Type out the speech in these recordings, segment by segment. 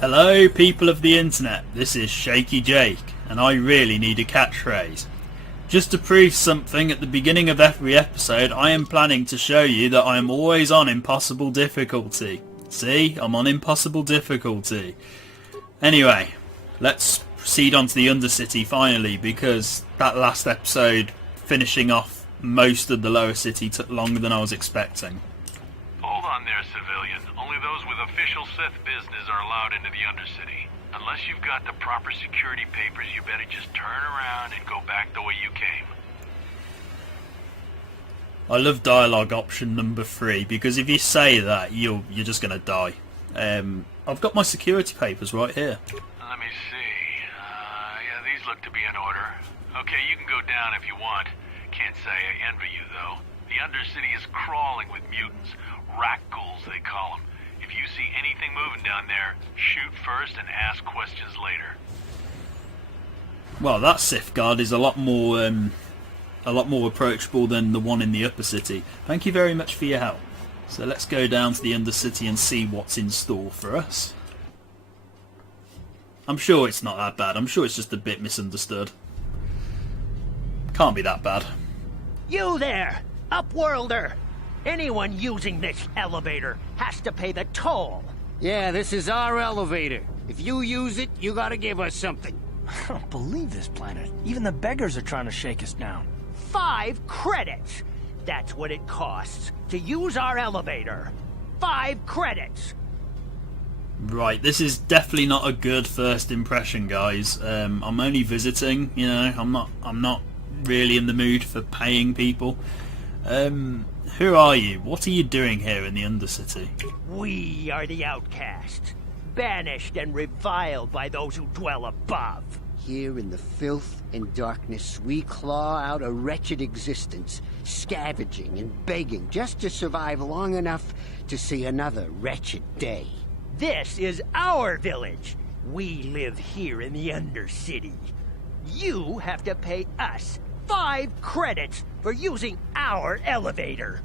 Hello people of the internet, this is Shaky Jake, and I really need a catchphrase. Just to prove something, at the beginning of every episode I am planning to show you that I am always on impossible difficulty. See, I'm on impossible difficulty. Anyway, let's proceed on to the Undercity finally, because that last episode, finishing off most of the lower city, took longer than I was expecting. Hold on there, civilian. Only those with official Sith business are allowed into the Undercity. Unless you've got the proper security papers, you better just turn around and go back the way you came. I love dialogue option number 3, because if you say that, you're just gonna die. I've got my security papers right here. Let me see. Yeah, these look to be in order. Okay, you can go down if you want. Can't say I envy you, though. The Undercity is crawling with mutants. Rat ghouls, they call them. If you see anything moving down there, shoot first and ask questions later. Well, that Sith guard is a lot more approachable than the one in the upper city. Thank you very much for your help. So let's go down to the Undercity and see what's in store for us. I'm sure it's not that bad. I'm sure it's just a bit misunderstood. Can't be that bad. You there, Upworlder! Anyone using this elevator has to pay the toll. Yeah, this is our elevator. If you use it, you gotta give us something. I don't believe this planet. Even the beggars are trying to shake us down. 5 credits! That's what it costs to use our elevator. 5 credits! Right, this is definitely not a good first impression, guys. I'm only visiting, you know, I'm not really in the mood for paying people. Who are you? What are you doing here in the Undercity? We are the outcasts, banished and reviled by those who dwell above. Here in the filth and darkness, we claw out a wretched existence, scavenging and begging just to survive long enough to see another wretched day. This is our village. We live here in the Undercity. You have to pay us 5 credits for using our elevator.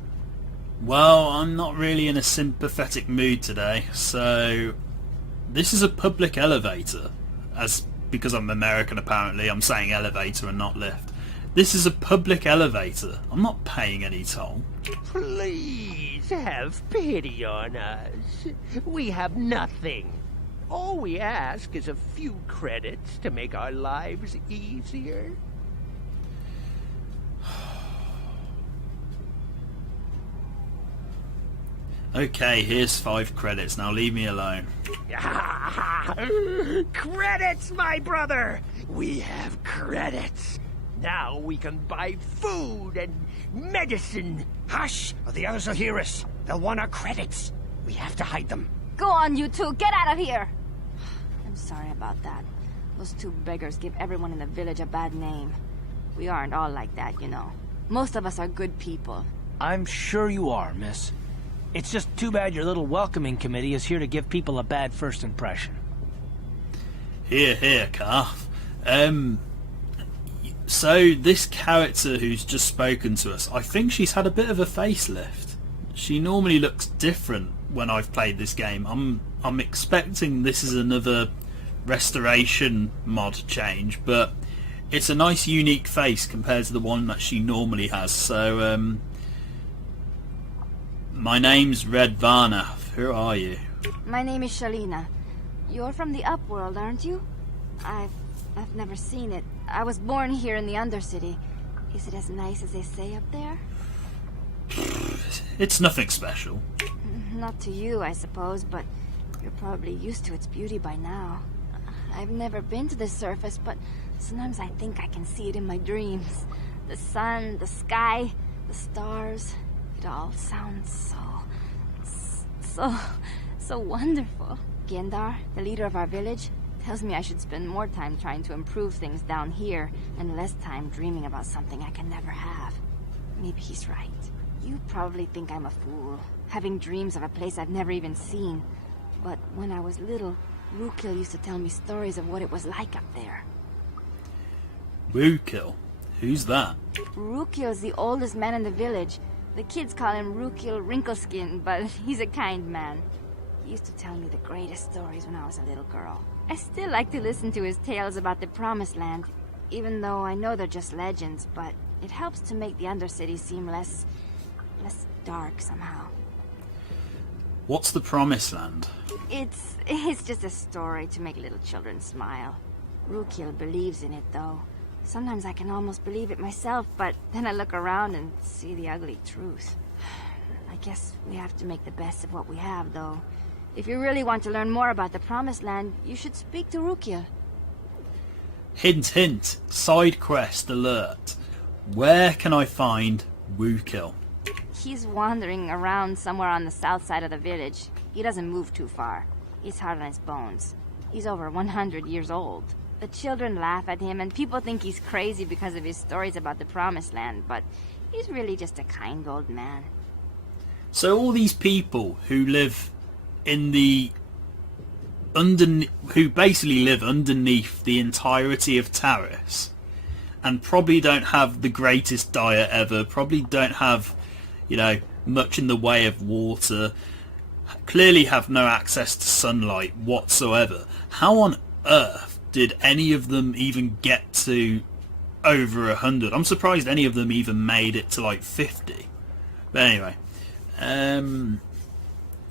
Well, I'm not really in a sympathetic mood today, so this is a public elevator. Because I'm American apparently, I'm saying elevator and not lift. This is a public elevator. I'm not paying any toll. Please have pity on us. We have nothing. All we ask is a few credits to make our lives easier. Okay, here's 5 credits. Now leave me alone. Credits, my brother! We have credits. Now we can buy food and medicine. Hush, or the others will hear us. They'll want our credits. We have to hide them. Go on, you two. Get out of here. I'm sorry about that. Those 2 beggars give everyone in the village a bad name. We aren't all like that, you know. Most of us are good people. I'm sure you are, miss. It's just too bad your little welcoming committee is here to give people a bad first impression. Here, Carth. So this character who's just spoken to us, I think she's had a bit of a facelift. She normally looks different when I've played this game. I'm expecting this is another restoration mod change, but it's a nice unique face compared to the one that she normally has. So my name's Red Varnath. Who are you? My name is Shalina. You're from the Upworld, aren't you? I've never seen it. I was born here in the Undercity. Is it as nice as they say up there? It's nothing special. Not to you, I suppose, but you're probably used to its beauty by now. I've never been to the surface, but sometimes I think I can see it in my dreams. The sun, the sky, the stars. It all sounds so wonderful. Hendar, the leader of our village, tells me I should spend more time trying to improve things down here and less time dreaming about something I can never have. Maybe he's right. You probably think I'm a fool, having dreams of a place I've never even seen. But when I was little, Prequel used to tell me stories of what it was like up there. Prequel? Who's that? Prequel's the oldest man in the village. The kids call him Prequel Wrinkleskin, but he's a kind man. He used to tell me the greatest stories when I was a little girl. I still like to listen to his tales about the Promised Land, even though I know they're just legends, but it helps to make the Undercity seem less dark somehow. What's the Promised Land? It's just a story to make little children smile. Rukiel believes in it, though. Sometimes I can almost believe it myself, but then I look around and see the ugly truth. I guess we have to make the best of what we have, though. If you really want to learn more about the Promised Land, you should speak to Rukiel. Hint, hint. Side quest alert. Where can I find Rukiel? He's wandering around somewhere on the south side of the village. He doesn't move too far. He's hard on his bones. He's over 100 years old. The children laugh at him, and people think he's crazy because of his stories about the Promised Land, but he's really just a kind old man. So all these people who live in the who basically live underneath the entirety of Taris, and probably don't have the greatest diet ever, probably don't have, you know, much in the way of water, clearly have no access to sunlight whatsoever. How on earth did any of them even get to over 100? I'm surprised any of them even made it to like 50. But anyway,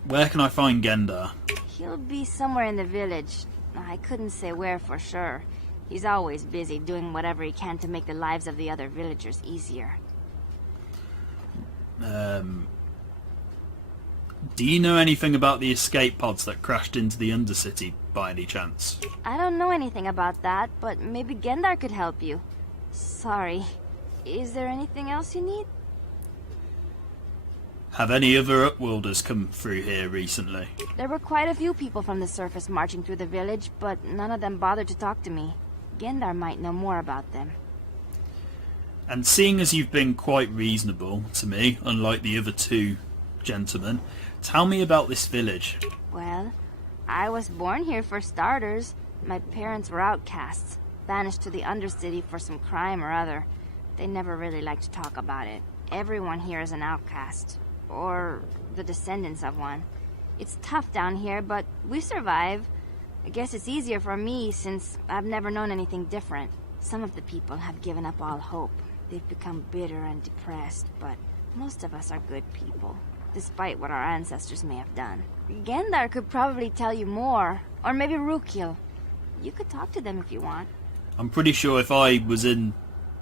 where can I find Hendar? He'll be somewhere in the village. I couldn't say where for sure. He's always busy doing whatever he can to make the lives of the other villagers easier. Do you know anything about the escape pods that crashed into the Undercity by any chance? I don't know anything about that, but maybe Hendar could help you. Sorry. Is there anything else you need? Have any other Upworlders come through here recently? There were quite a few people from the surface marching through the village, but none of them bothered to talk to me. Hendar might know more about them. And seeing as you've been quite reasonable to me, unlike the other two gentlemen, tell me about this village. Well, I was born here for starters. My parents were outcasts, banished to the Undercity for some crime or other. They never really liked to talk about it. Everyone here is an outcast, or the descendants of one. It's tough down here, but we survive. I guess it's easier for me since I've never known anything different. Some of the people have given up all hope. They've become bitter and depressed, but most of us are good people, despite what our ancestors may have done. Hendar could probably tell you more, or maybe Rukiel. You could talk to them if you want. I'm pretty sure if I was in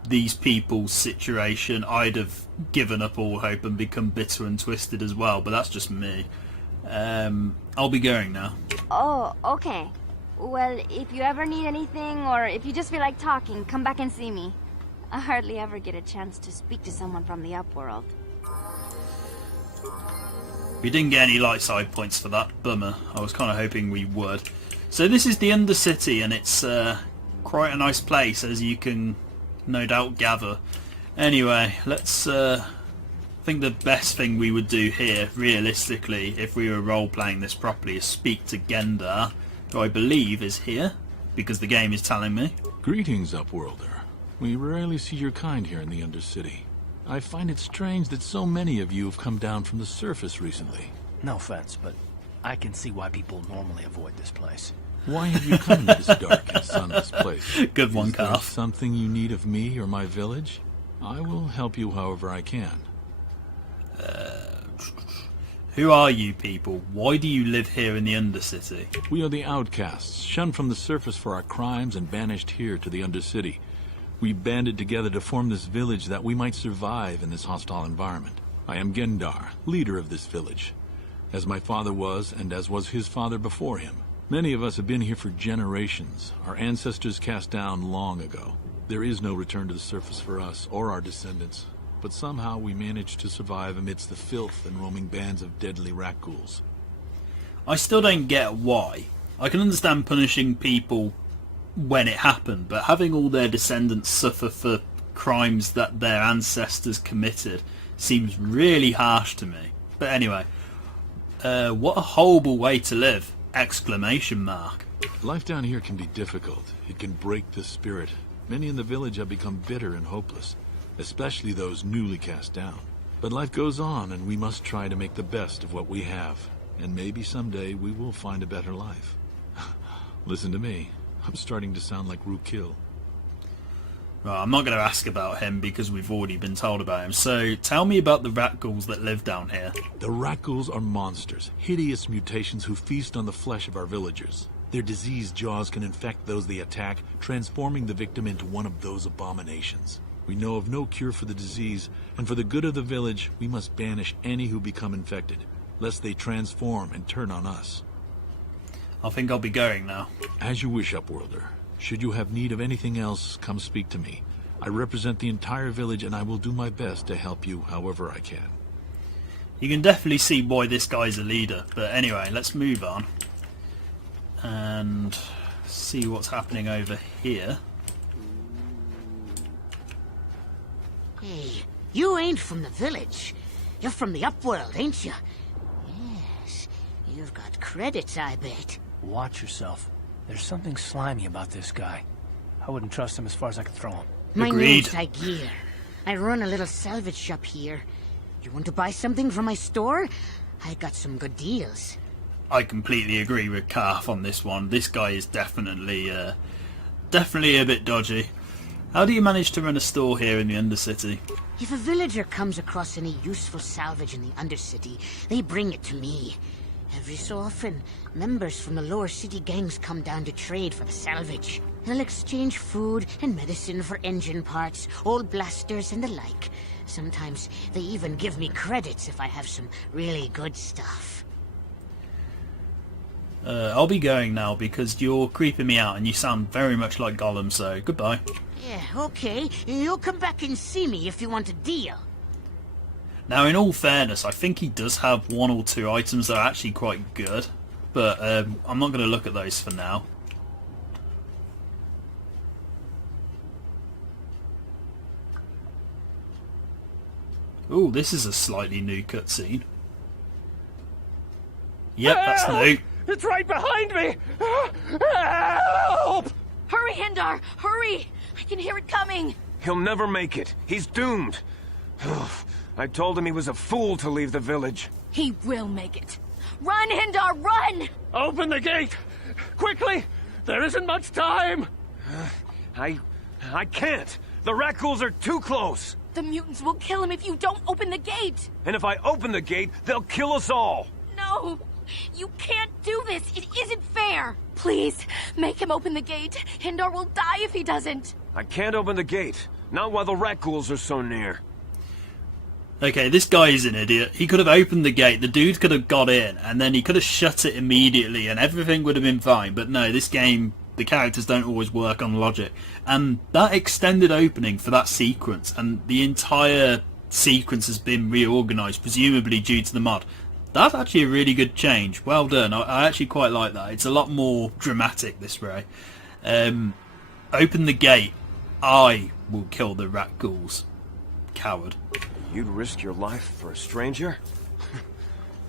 these people's situation, I'd have given up all hope and become bitter and twisted as well, but that's just me. I'll be going now. Oh, okay. Well, if you ever need anything, or if you just feel like talking, come back and see me. I hardly ever get a chance to speak to someone from the Upworld. We didn't get any light side points for that. Bummer. I was kind of hoping we would. So this is the Undercity, and it's quite a nice place, as you can no doubt gather. Anyway, let's... I think the best thing we would do here, realistically, if we were role-playing this properly, is speak to Hendar, who I believe is here, because the game is telling me. Greetings, Upworlder. We rarely see your kind here in the Undercity. I find it strange that so many of you have come down from the surface recently. No offense, but I can see why people normally avoid this place. Why have you come to this dark and sunless place? Good one, Is there Carth. something you need of me or my village? I will help you however I can. Who are you people? Why do you live here in the Undercity? We are the outcasts, shunned from the surface for our crimes and banished here to the Undercity. We banded together to form this village that we might survive in this hostile environment. I am Hendar, leader of this village, as my father was and as was his father before him. Many of us have been here for generations, our ancestors cast down long ago. There is no return to the surface for us or our descendants, but somehow we managed to survive amidst the filth and roaming bands of deadly rat ghouls. I still don't get why. I can understand punishing people when it happened, but having all their descendants suffer for crimes that their ancestors committed seems really harsh to me. But anyway, what a horrible way to live! Exclamation mark. Life down here can be difficult. It can break the spirit. Many in the village have become bitter and hopeless, especially those newly cast down. But life goes on, and we must try to make the best of what we have. and maybe someday we will find a better life. Listen to me. I'm starting to sound like Rookil. Right, I'm not going to ask about him because we've already been told about him. So tell me about the rat ghouls that live down here. The rat ghouls are monsters, hideous mutations who feast on the flesh of our villagers. Their diseased jaws can infect those they attack, transforming the victim into one of those abominations. We know of no cure for the disease, and for the good of the village, we must banish any who become infected, lest they transform and turn on us. I think I'll be going now. As you wish, Upworlder. Should you have need of anything else, come speak to me. I represent the entire village, and I will do my best to help you however I can. You can definitely see why this guy's a leader. But anyway, let's move on. And see what's happening over here. Hey, you ain't from the village. You're from the Upworld, ain't you? Yes, you've got credits, I bet. Watch yourself. There's something slimy about this guy. I wouldn't trust him as far as I could throw him. My Agreed. name's Igir. I run a little salvage shop here. You want to buy something from my store? I got some good deals. I completely agree with Carth on this one. This guy is definitely a bit dodgy. How do you manage to run a store here in the Undercity? If a villager comes across any useful salvage in the Undercity, they bring it to me. Every so often, members from the lower city gangs come down to trade for the salvage. They'll exchange food and medicine for engine parts, old blasters and the like. Sometimes they even give me credits if I have some really good stuff. I'll be going now because you're creeping me out and you sound very much like Gollum, so goodbye. Yeah, okay. You'll come back and see me if you want a deal. Now, in all fairness, I think he does have one or two items that are actually quite good, but I'm not going to look at those for now. Ooh, this is a slightly new cutscene. Yep, that's new. It's right behind me! Help! Hurry, Hendar! Hurry! I can hear it coming! He'll never make it. He's doomed. I told him he was a fool to leave the village. He will make it. Run, Hendar, run! Open the gate! Quickly! There isn't much time! I can't. The rat ghouls are too close. The mutants will kill him if you don't open the gate! And if I open the gate, they'll kill us all. No! You can't do this! It isn't fair! Please, make him open the gate. Hendar will die if he doesn't. I can't open the gate. Not while the rat ghouls are so near. Okay, this guy is an idiot. He could have opened the gate, the dude could have got in, and then he could have shut it immediately and everything would have been fine. But no, this game, the characters don't always work on logic. And that extended opening for that sequence, and the entire sequence has been reorganised, presumably due to the mod. That's actually a really good change. Well done. I actually quite like that. It's a lot more dramatic this way. Open the gate. I will kill the rat ghouls. Coward. You'd risk your life for a stranger?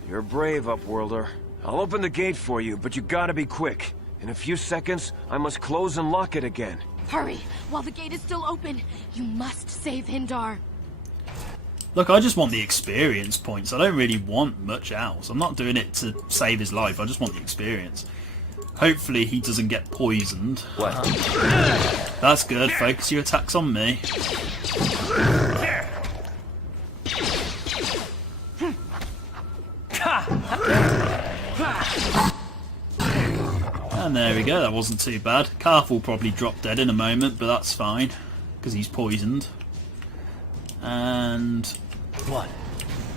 You're brave, Upworlder. I'll open the gate for you, but you gotta be quick. In a few seconds, I must close and lock it again. Hurry, while the gate is still open. You must save Hendar. Look, I just want the experience points. I don't really want much else. I'm not doing it to save his life. I just want the experience. Hopefully he doesn't get poisoned. What? That's good. Focus your attacks on me. And there we go. That wasn't too bad. Carth will probably drop dead in a moment, but that's fine because he's poisoned. And What?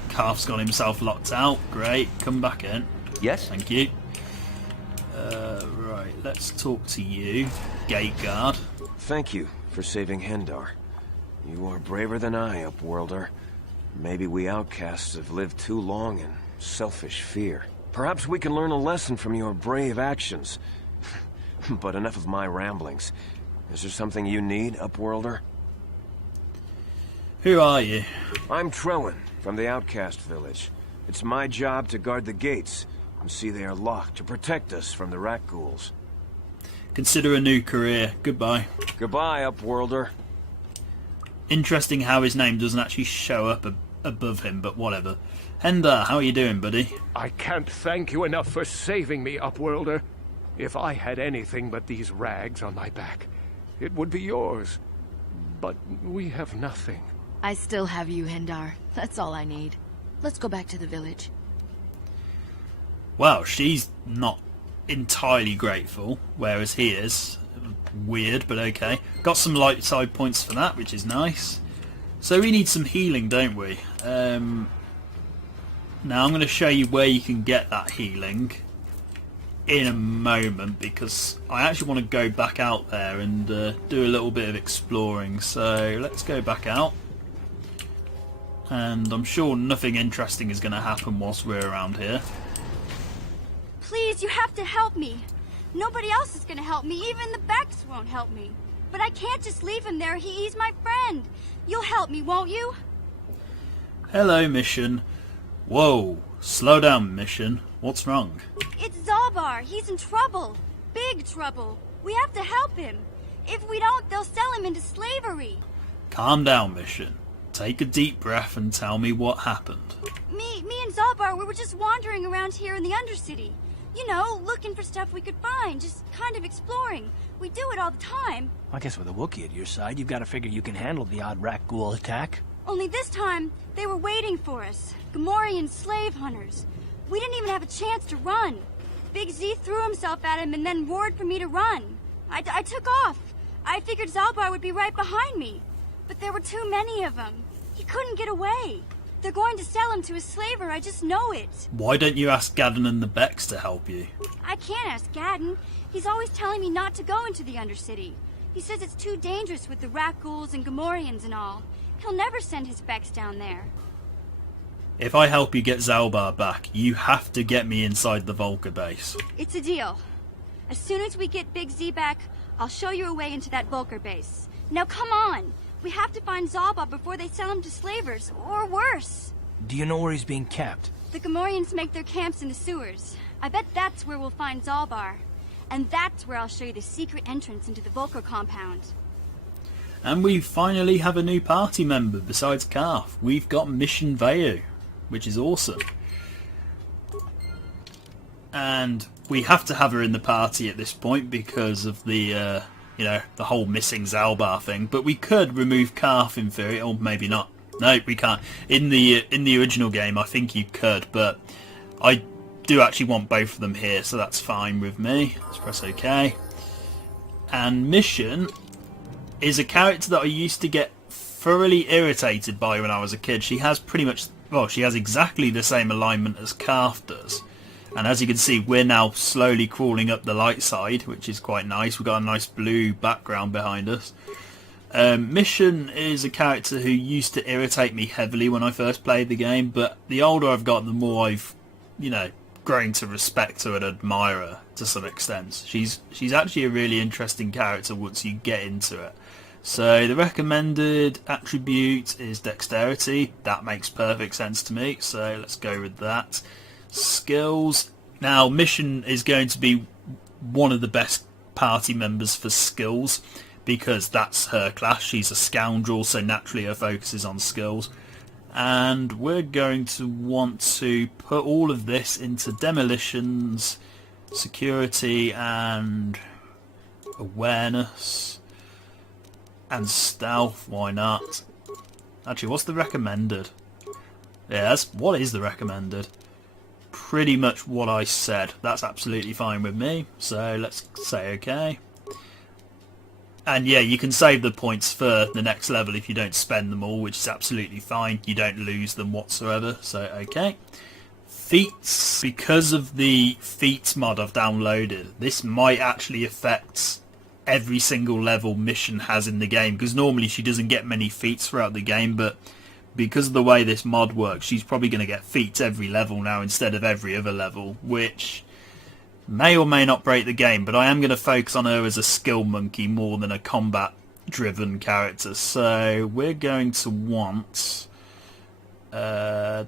Carth's got himself locked out. Great. Come back in. Yes? Thank you. Right, let's talk to you, gate guard. Thank you for saving Hendar. You are braver than I, Upworlder. Maybe we outcasts have lived too long in selfish fear. Perhaps we can learn a lesson from your brave actions. But enough of my ramblings. Is there something you need, Upworlder? Who are you? I'm Trellin, from the Outcast Village. It's my job to guard the gates, and see they are locked to protect us from the rat ghouls. Consider a new career. Goodbye. Goodbye, Upworlder. Interesting how his name doesn't actually show up above him, but whatever. Hendar, how are you doing, buddy? I can't thank you enough for saving me, Upworlder. If I had anything but these rags on my back, it would be yours. But we have nothing. I still have you, Hendar. That's all I need. Let's go back to the village. Well, she's not entirely grateful, whereas he is. Weird, but okay. Got some light side points for that, which is nice. So we need some healing, don't we? Now I'm going to show you where you can get that healing in a moment, because I actually want to go back out there and do a little bit of exploring. So let's go back out. And I'm sure nothing interesting is going to happen whilst we're around here. Please, you have to help me. Nobody else is going to help me. Even the Becks won't help me. But I can't just leave him there. He's my friend. You'll help me, won't you? Hello, Mission. Whoa, slow down, Mission. What's wrong? It's Zaalbar. He's in trouble. Big trouble. We have to help him. If we don't, they'll sell him into slavery. Calm down, Mission. Take a deep breath and tell me what happened. Me and Zaalbar, we were just wandering around here in the Undercity. You know, looking for stuff we could find, just kind of exploring. We do it all the time. I guess with a Wookiee at your side, you've got to figure you can handle the odd rat ghoul attack. Only this time, they were waiting for us. Gamorrean slave hunters. We didn't even have a chance to run. Big Z threw himself at him and then roared for me to run. I took off. I figured Zaalbar would be right behind me. But there were too many of them. He couldn't get away. They're going to sell him to a slaver, I just know it. Why don't you ask Gadden and the Becks to help you? I can't ask Gadden. He's always telling me not to go into the Undercity. He says it's too dangerous with the rat ghouls and Gamorreans and all. He'll never send his Becks down there. If I help you get Zaalbar back, you have to get me inside the Volker base. It's a deal. As soon as we get Big Z back, I'll show you a way into that Volker base. Now come on! We have to find Zaalbar before they sell him to slavers, or worse. Do you know where he's being kept? The Gamorreans make their camps in the sewers. I bet that's where we'll find Zaalbar. And that's where I'll show you the secret entrance into the Volker compound. And we finally have a new party member besides Carth. We've got Mission Vao, which is awesome. And we have to have her in the party at this point because of the the whole missing Zaalbar thing. But we could remove Carth in theory, or maybe not. No, we can't. In the original game, I think you could, but I do actually want both of them here, so that's fine with me. Let's press OK. And Mission is a character that I used to get thoroughly irritated by when I was a kid. She has pretty much, well, she has exactly the same alignment as Carth does. And as you can see, we're now slowly crawling up the light side, which is quite nice. We've got a nice blue background behind us. Mission is a character who used to irritate me heavily when I first played the game, but the older I've got, the more I've, grown to respect her and admire her to some extent. She's actually a really interesting character once you get into it. So the recommended attribute is dexterity. That makes perfect sense to me, so let's go with that. Skills. Now, Mission is going to be one of the best party members for skills because that's her class. She's a scoundrel, so naturally her focus is on skills. And we're going to want to put all of this into demolitions, security, and awareness, and stealth. Why not? Actually, what's the recommended? Yeah, what is the recommended? Pretty much what I said. That's absolutely fine with me. So let's say OK. And yeah, you can save the points for the next level if you don't spend them all, which is absolutely fine. You don't lose them whatsoever. So OK. Feats. Because of the feats mod I've downloaded, this might actually affect every single level Mission has in the game, because normally she doesn't get many feats throughout the game, but because of the way this mod works, she's probably going to get feats every level now instead of every other level, which may or may not break the game, but I am going to focus on her as a skill monkey more than a combat-driven character. So we're going to want... we're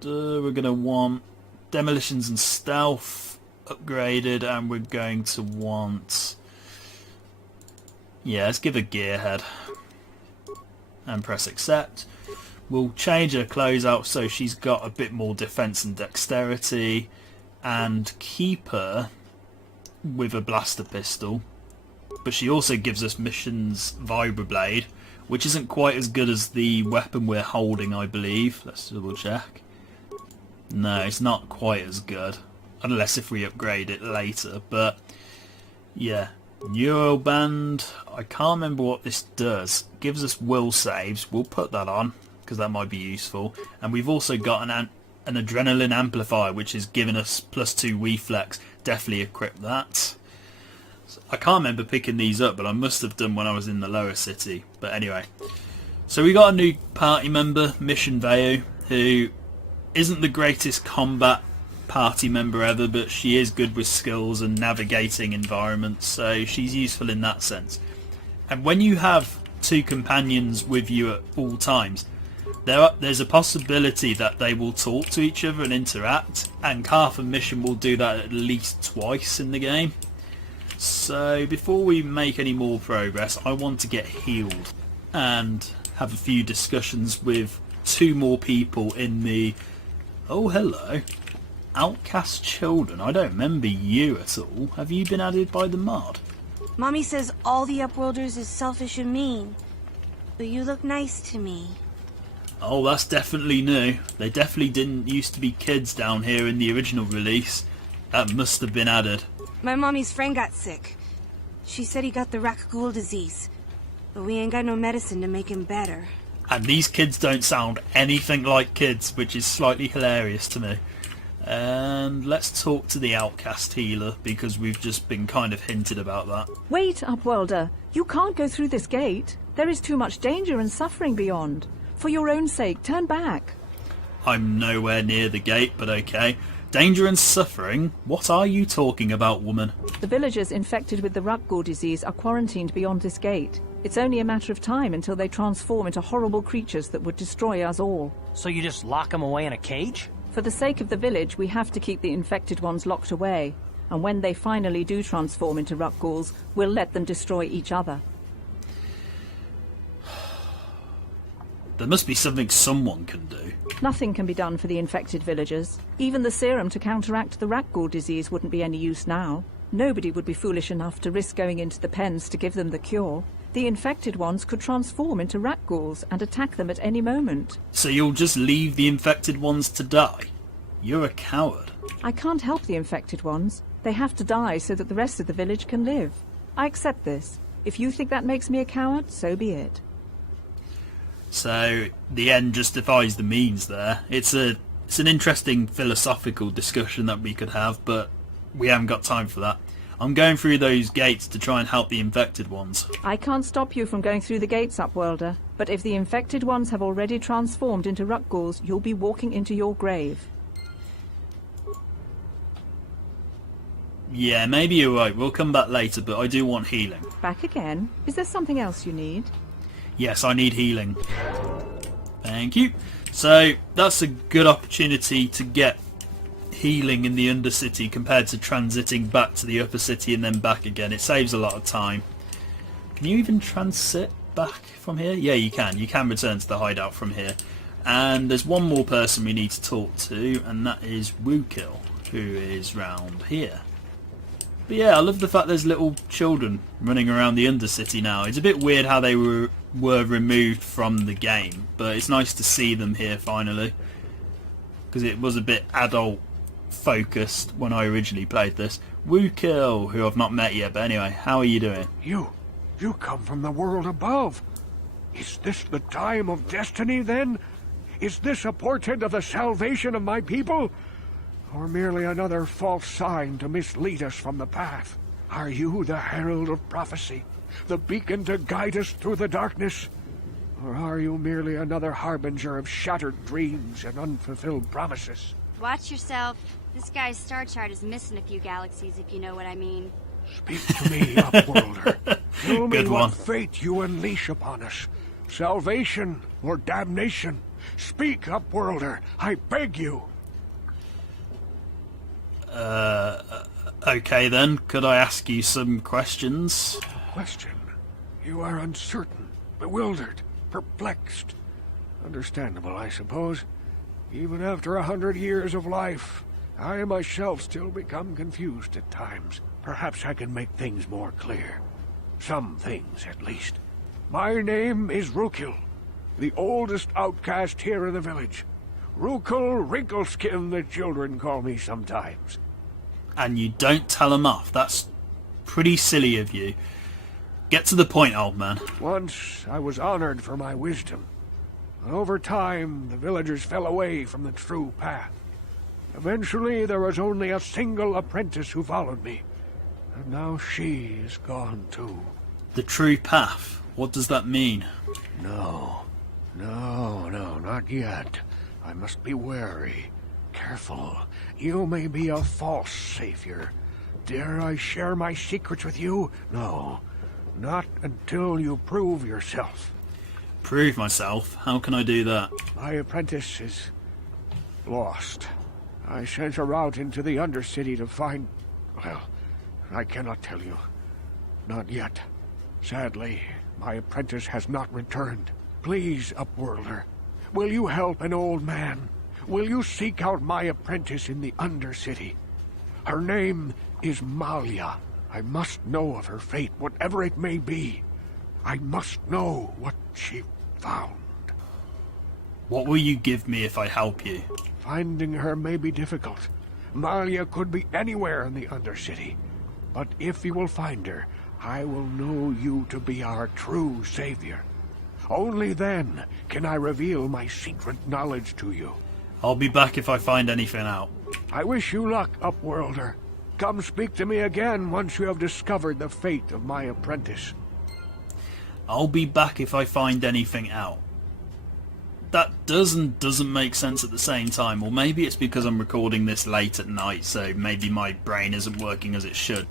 going to want demolitions and stealth upgraded, and we're going to want... Yeah, let's give a gearhead. And press accept. We'll change her clothes out so she's got a bit more defense and dexterity, and keep her with a blaster pistol. But she also gives us Mission's vibroblade, which isn't quite as good as the weapon we're holding, I believe. Let's double check. No, it's not quite as good, unless if we upgrade it later. But yeah, Neuroband, I can't remember what this does. Gives us will saves. We'll put that on because that might be useful. And we've also got an adrenaline amplifier, which is giving us +2 reflex. Definitely equip that. I can't remember picking these up, but I must have done when I was in the lower city. But anyway, so we got a new party member, Mission Vao, who isn't the greatest combat party member ever, but she is good with skills and navigating environments, so she's useful in that sense. And when you have 2 companions with you at all times, there's a possibility that they will talk to each other and interact, and Carth and Mission will do that at least twice in the game. So before we make any more progress, I want to get healed and have a few discussions with 2 more people in the... Oh, hello. Outcast children. I don't remember you at all. Have you been added by the mod? Mommy says all the Upworlders is selfish and mean, but you look nice to me. Oh, that's definitely new. They definitely didn't used to be kids down here in the original release. That must have been added. My mommy's friend got sick. She said he got the Rakghoul disease, but we ain't got no medicine to make him better. And these kids don't sound anything like kids, which is slightly hilarious to me. And let's talk to the outcast healer, because we've just been kind of hinted about that. Wait, Upworlder. You can't go through this gate. There is too much danger and suffering beyond. For your own sake, turn back. I'm nowhere near the gate, but okay. Danger and suffering? What are you talking about, woman? The villagers infected with the Rakghoul disease are quarantined beyond this gate. It's only a matter of time until they transform into horrible creatures that would destroy us all. So you just lock them away in a cage? For the sake of the village, we have to keep the infected ones locked away. And when they finally do transform into Rakghouls, we'll let them destroy each other. There must be something someone can do. Nothing can be done for the infected villagers. Even the serum to counteract the Rakghoul disease wouldn't be any use now. Nobody would be foolish enough to risk going into the pens to give them the cure. The infected ones could transform into Rakghouls and attack them at any moment. So you'll just leave the infected ones to die? You're a coward. I can't help the infected ones. They have to die so that the rest of the village can live. I accept this. If you think that makes me a coward, so be it. So the end justifies the means there. It's an interesting philosophical discussion that we could have, but we haven't got time for that. I'm going through those gates to try and help the infected ones. I can't stop you from going through the gates, Upworlder, but if the infected ones have already transformed into Rakghouls, you'll be walking into your grave. Yeah, maybe you're right. We'll come back later, but I do want healing. Back again? Is there something else you need? Yes, I need healing. Thank you. So that's a good opportunity to get healing in the Undercity compared to transiting back to the Upper City and then back again. It saves a lot of time. Can you even transit back from here? Yeah, you can. You can return to the hideout from here. And there's one more person we need to talk to, and that is Wookil, who is round here. But yeah, I love the fact there's little children running around the Undercity now. It's a bit weird how they were removed from the game, but it's nice to see them here finally, because it was a bit adult focused when I originally played this. Wookil, who I've not met yet, but anyway, how are you doing? You come from the world above. Is this the time of destiny then? Is this a portent of the salvation of my people? Or merely another false sign to mislead us from the path? Are you the herald of prophecy, the beacon to guide us through the darkness? Or are you merely another harbinger of shattered dreams and unfulfilled promises? Watch yourself. This guy's star chart is missing a few galaxies, if you know what I mean. Speak to me, Upworlder. Tell me Good what one. fate you unleash upon us. Salvation or damnation? Speak, Upworlder, I beg you. Okay then, could I ask you some questions? Question? You are uncertain, bewildered, perplexed. Understandable, I suppose. Even after 100 years of life, I myself still become confused at times. Perhaps I can make things more clear. Some things, at least. My name is Rukil, the oldest outcast here in the village. Rukil Wrinkleskin, the children call me sometimes. And you don't tell them off. That's pretty silly of you. Get to the point, old man. Once I was honored for my wisdom. Over time, the villagers fell away from the true path. Eventually, there was only a single apprentice who followed me. And now she is gone too. The true path? What does that mean? No, not yet. I must be wary. Careful. You may be a false savior. Dare I share my secrets with you? No. Not until you prove yourself. Prove myself? How can I do that? My apprentice is lost. I sent her out into the Undercity to find... Well, I cannot tell you. Not yet. Sadly, my apprentice has not returned. Please, Upworlder, will you help an old man? Will you seek out my apprentice in the Undercity? Her name is Malia. I must know of her fate, whatever it may be. I must know what she found. What will you give me if I help you? Finding her may be difficult. Malia could be anywhere in the Undercity. But if you will find her, I will know you to be our true savior. Only then can I reveal my secret knowledge to you. I'll be back if I find anything out. I wish you luck, Upworlder. Come speak to me again once you have discovered the fate of my apprentice. I'll be back if I find anything out. That does and doesn't make sense at the same time, or maybe it's because I'm recording this late at night, so maybe my brain isn't working as it should.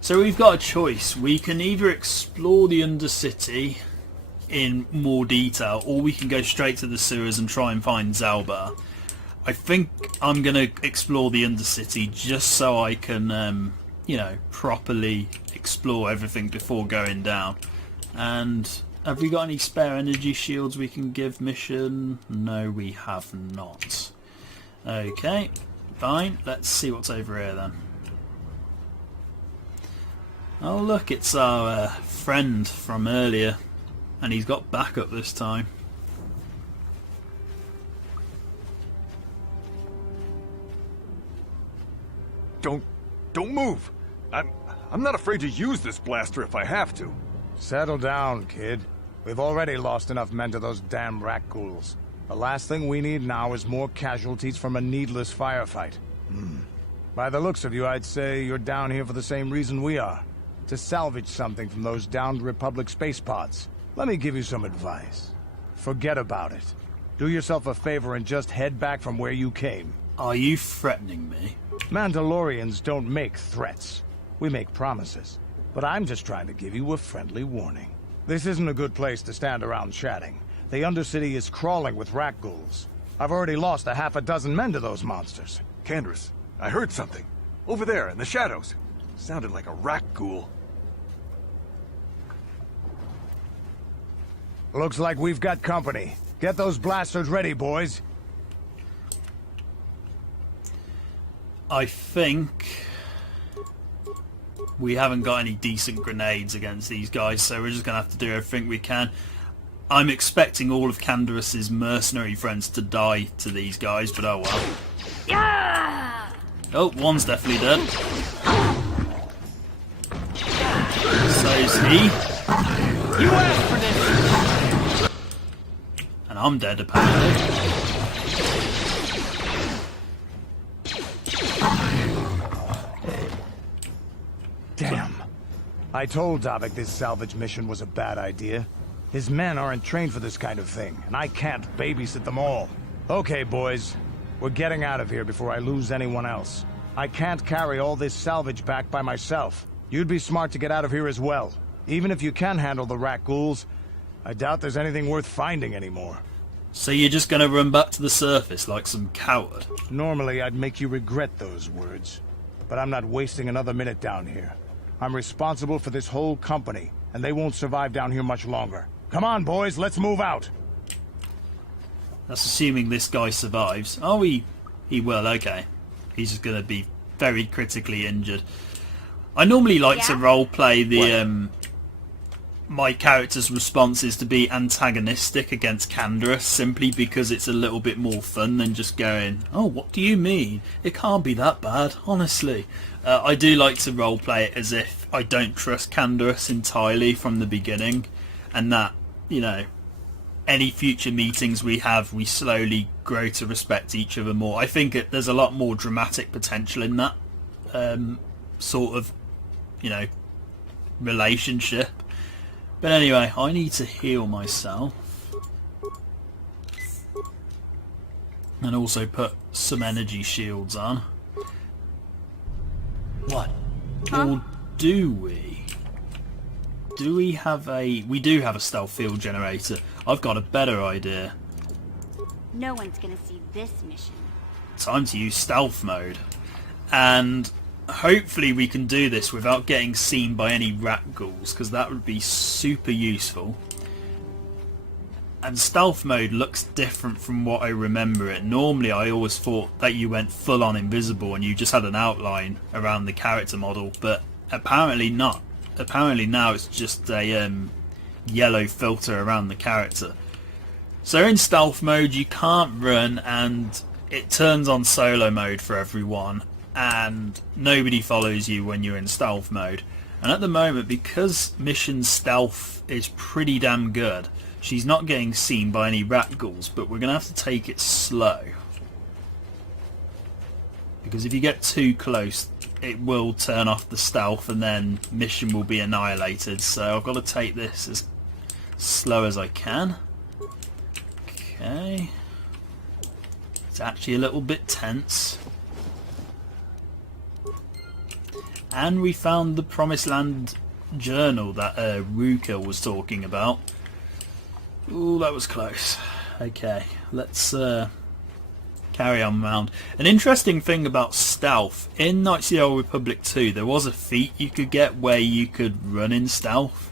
So we've got a choice. We can either explore the Undercity in more detail, or we can go straight to the sewers and try and find Zaalbar. I think I'm going to explore the Undercity just so I can, you know, properly explore everything before going down. And have we got any spare energy shields we can give Mission? No, we have not. Okay, fine. Let's see what's over here then. Oh look, it's our friend from earlier. And he's got backup this time. Don't move. I'm not afraid to use this blaster if I have to. Settle down, kid. We've already lost enough men to those damn rat ghouls. The last thing we need now is more casualties from a needless firefight. By the looks of you, I'd say you're down here for the same reason we are. To salvage something from those downed Republic space pods. Let me give you some advice. Forget about it. Do yourself a favor and just head back from where you came. Are you threatening me? Mandalorians don't make threats. We make promises. But I'm just trying to give you a friendly warning. This isn't a good place to stand around chatting. The Undercity is crawling with rat ghouls. I've already lost a half a dozen men to those monsters. Canderous, I heard something. Over there, in the shadows. Sounded like a rat ghoul. Looks like we've got company. Get those blasters ready, boys. I think we haven't got any decent grenades against these guys, so we're just going to have to do everything we can. I'm expecting all of Canderous' mercenary friends to die to these guys, but oh well. Yeah! Oh, one's definitely dead. So's he. You asked for this! And I'm dead, apparently. Damn. I told Davik this salvage mission was a bad idea. His men aren't trained for this kind of thing, and I can't babysit them all. Okay, boys. We're getting out of here before I lose anyone else. I can't carry all this salvage back by myself. You'd be smart to get out of here as well. Even if you can handle the rat ghouls, I doubt there's anything worth finding anymore. So you're just gonna run back to the surface like some coward? Normally I'd make you regret those words, but I'm not wasting another minute down here. I'm responsible for this whole company, and they won't survive down here much longer. Come on, boys, let's move out! That's assuming this guy survives. Oh, he will, okay. He's just going to be very critically injured. I normally like to roleplay the my character's responses to be antagonistic against Canderous, simply because it's a little bit more fun than just going, oh, what do you mean? It can't be that bad, honestly. I do like to roleplay it as if I don't trust Canderous entirely from the beginning, and that, you know, any future meetings we have, we slowly grow to respect each other more. I think there's a lot more dramatic potential in that sort of, you know, relationship. But anyway, I need to heal myself. And also put some energy shields on. What? Or do we? Do we have a... We do have a stealth field generator. I've got a better idea. No one's gonna see this mission. Time to use stealth mode. And hopefully we can do this without getting seen by any rat ghouls, because that would be super useful. And stealth mode looks different from what I remember it. Normally I always thought that you went full on invisible and you just had an outline around the character model, but apparently not. Apparently now it's just a yellow filter around the character. So in stealth mode you can't run, and it turns on solo mode for everyone, and nobody follows you when you're in stealth mode. And at the moment, because Mission's stealth is pretty damn good, she's not getting seen by any rat ghouls, but we're going to have to take it slow. Because if you get too close, it will turn off the stealth and then Mission will be annihilated. So I've got to take this as slow as I can. Okay. It's actually a little bit tense. And we found the Promised Land journal that Ruka was talking about. Ooh, that was close. Okay, let's carry on round. An interesting thing about stealth, in Knights of the Old Republic 2, there was a feat you could get where you could run in stealth.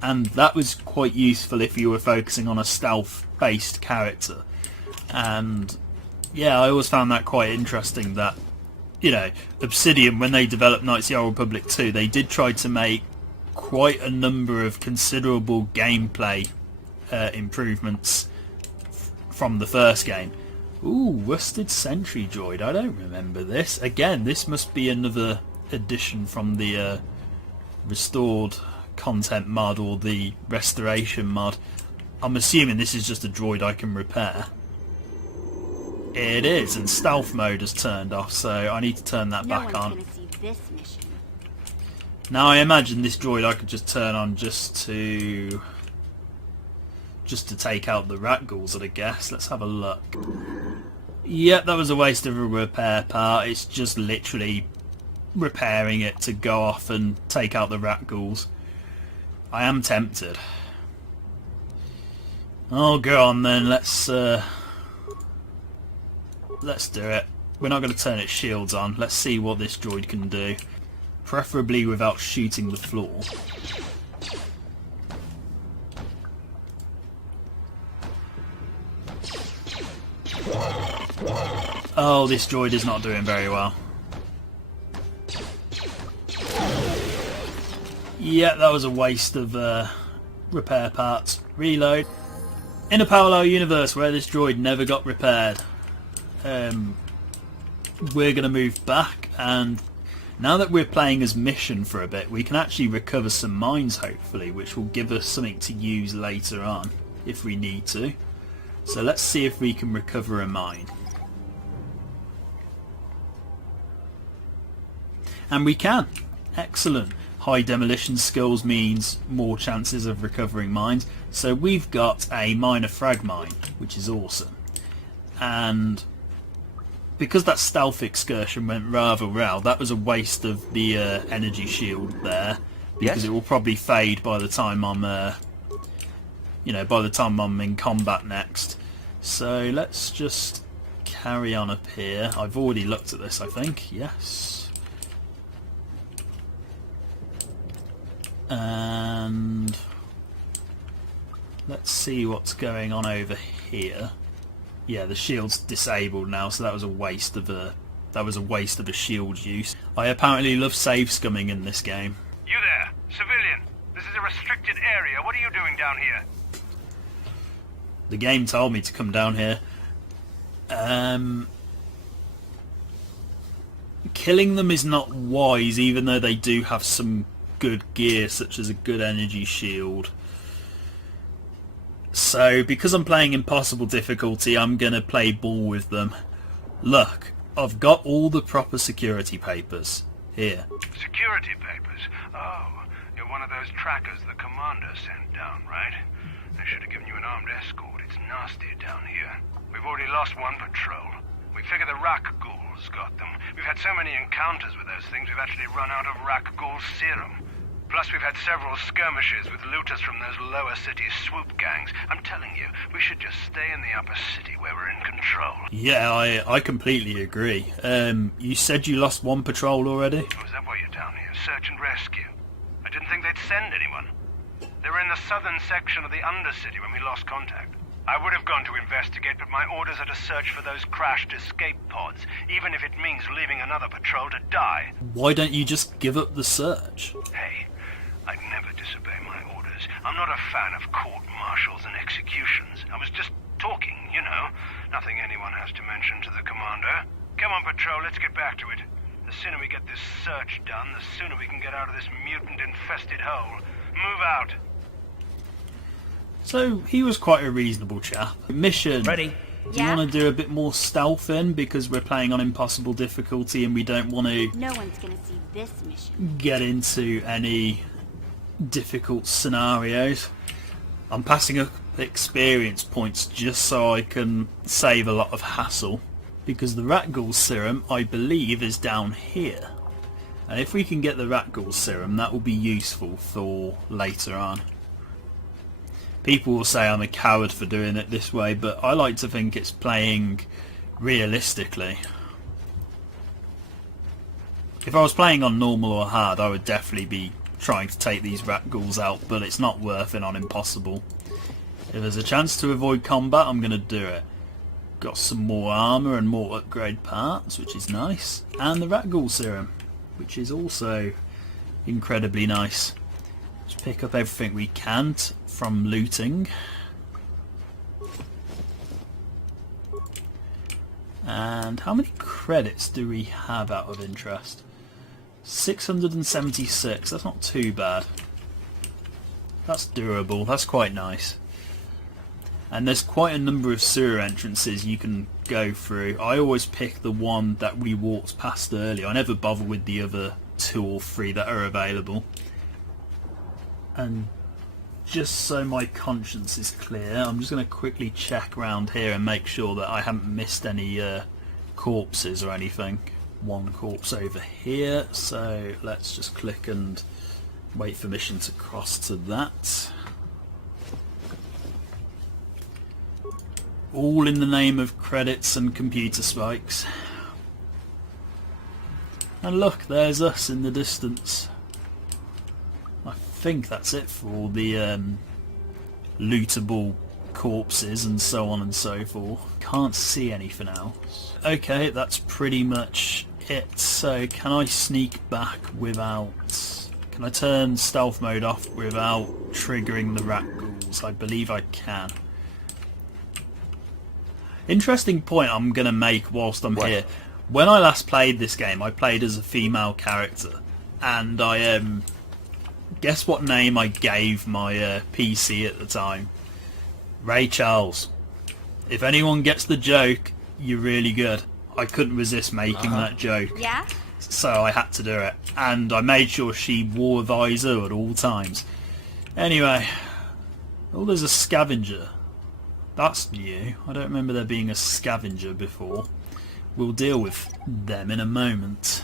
And that was quite useful if you were focusing on a stealth-based character. And yeah, I always found that quite interesting that, you know, Obsidian, when they developed Knights of the Old Republic 2, they did try to make quite a number of considerable gameplay improvements from the first game. Ooh, Rusted Sentry Droid. I don't remember this. Again, this must be another addition from the restored content mod or the restoration mod. I'm assuming this is just a droid I can repair. It is, and stealth mode has turned off, so I need to turn that back on. Gonna see this mission. Now I imagine this droid I could just turn on just to take out the rat ghouls, I guess. Let's have a look. Yep, that was a waste of a repair part. It's just literally repairing it to go off and take out the rat ghouls. I am tempted. Oh, go on then. Let's do it. We're not going to turn its shields on. Let's see what this droid can do. Preferably without shooting the floor. Oh, this droid is not doing very well. Yeah, that was a waste of repair parts. Reload. In a parallel universe where this droid never got repaired, we're going to move back, and now that we're playing as Mission for a bit, we can actually recover some mines, hopefully, which will give us something to use later on if we need to. So let's see if we can recover a mine. And we can. Excellent. High demolition skills means more chances of recovering mines. So we've got a minor frag mine, which is awesome. And because that stealth excursion went rather well, that was a waste of the energy shield there, because it will probably fade by the time I'm, by the time I'm in combat next. So let's just carry on up here. I've already looked at this, I think. Yes. And let's see what's going on over here. Yeah, the shield's disabled now, so that was a waste of a shield use. I apparently love save scumming in this game. You there, civilian. This is a restricted area. What are you doing down here? The game told me to come down here. Killing them is not wise, even though they do have some good gear, such as a good energy shield. So, because I'm playing impossible difficulty, I'm going to play ball with them. Look, I've got all the proper security papers. Here. Security papers? Oh, you're one of those trackers the commander sent down, right? They should have given you an armed escort. It's nasty down here. We've already lost one patrol. We figure the Rak Ghouls got them. We've had so many encounters with those things, we've actually run out of Rak Ghoul serum. Plus, we've had several skirmishes with looters from those lower city swoop gangs. I'm telling you, we should just stay in the upper city where we're in control. Yeah, I completely agree. You said you lost one patrol already? Oh, is that why you're down here? Search and rescue? I didn't think they'd send anyone. They were in the southern section of the Undercity when we lost contact. I would have gone to investigate, but my orders are to search for those crashed escape pods, even if it means leaving another patrol to die. Why don't you just give up the search? Hey, I'd never disobey my orders. I'm not a fan of court-martials and executions. I was just talking, you know. Nothing anyone has to mention to the commander. Come on, patrol, let's get back to it. The sooner we get this search done, the sooner we can get out of this mutant-infested hole. Move out. So, he was quite a reasonable chap. Mission. Ready? Do you want to do a bit more stealth in, because we're playing on impossible difficulty and we don't want to... No one's going to see this mission. ...get into any difficult scenarios. I'm passing up experience points just so I can save a lot of hassle, because the Rat Ghoul serum, I believe, is down here. And if we can get the Rat Ghoul serum, that will be useful for later on. People will say I'm a coward for doing it this way, but I like to think it's playing realistically. If I was playing on normal or hard, I would definitely be trying to take these Rat Ghouls out, but it's not worth it on impossible. If there's a chance to avoid combat, I'm going to do it. Got some more armour and more upgrade parts, which is nice. And the Rat Ghoul serum, which is also incredibly nice. Let's pick up everything we can from looting. And how many credits do we have out of interest? 676, that's not too bad. That's durable, that's quite nice. And there's quite a number of sewer entrances you can go through. I always pick the one that we walked past earlier. I never bother with the other 2 or 3 that are available. And just so my conscience is clear, I'm just going to quickly check around here and make sure that I haven't missed any corpses or anything. One corpse over here, so let's just click and wait for mission to cross to that. All in the name of credits and computer spikes. And look, there's us in the distance. I think that's it for all the lootable corpses and so on and so forth. Can't see anything else. Okay, that's pretty much it. So can I sneak back without... Can I turn stealth mode off without triggering the Rat Ghouls? I believe I can. Interesting point I'm going to make whilst I'm here. When I last played this game, I played as a female character. And I... guess what name I gave my PC at the time? Ray Charles. If anyone gets the joke, you're really good. I couldn't resist making that joke. Yeah? So I had to do it. And I made sure she wore a visor at all times. Anyway. Oh, there's a scavenger. That's new. I don't remember there being a scavenger before. We'll deal with them in a moment.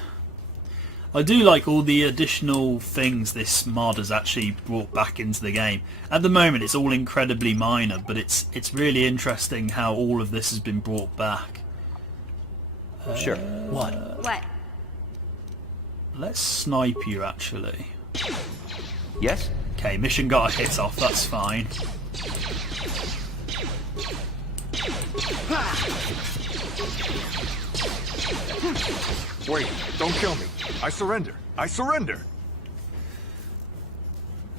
I do like all the additional things this mod has actually brought back into the game. At the moment it's all incredibly minor, but it's really interesting how all of this has been brought back. Sure. What? What? Let's snipe you actually. Yes? Okay, mission got a hit off, that's fine. Wait, don't kill me. I surrender. I surrender.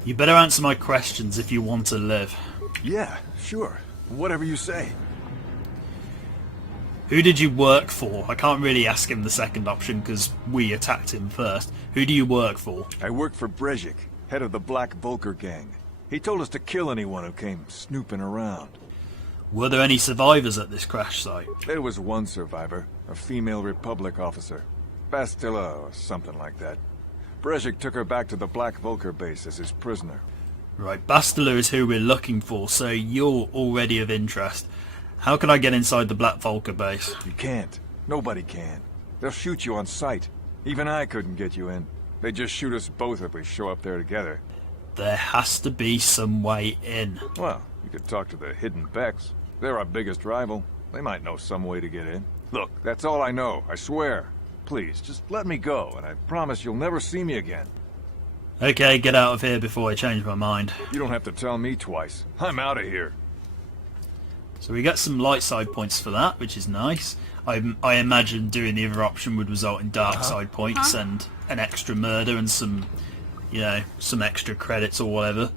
You better answer my questions if you want to live. Yeah, sure. Whatever you say. Who did you work for? I can't really ask him the second option because we attacked him first. Who do you work for? I work for Brejik, head of the Black Vulcar gang. He told us to kill anyone who came snooping around. Were there any survivors at this crash site? There was one survivor, a female Republic officer. Bastila or something like that. Brejik took her back to the Black Vulcar base as his prisoner. Right, Bastila is who we're looking for, so you're already of interest. How can I get inside the Black Vulcar base? You can't. Nobody can. They'll shoot you on sight. Even I couldn't get you in. They'd just shoot us both if we show up there together. There has to be some way in. Well, you could talk to the Hidden Becks. They're our biggest rival. They might know some way to get in. Look, that's all I know, I swear. Please, just let me go, and I promise you'll never see me again. Okay, get out of here before I change my mind. You don't have to tell me twice. I'm out of here. So we get some light side points for that, which is nice. I imagine doing the other option would result in dark side points and an extra murder and some, you know, some extra credits or whatever.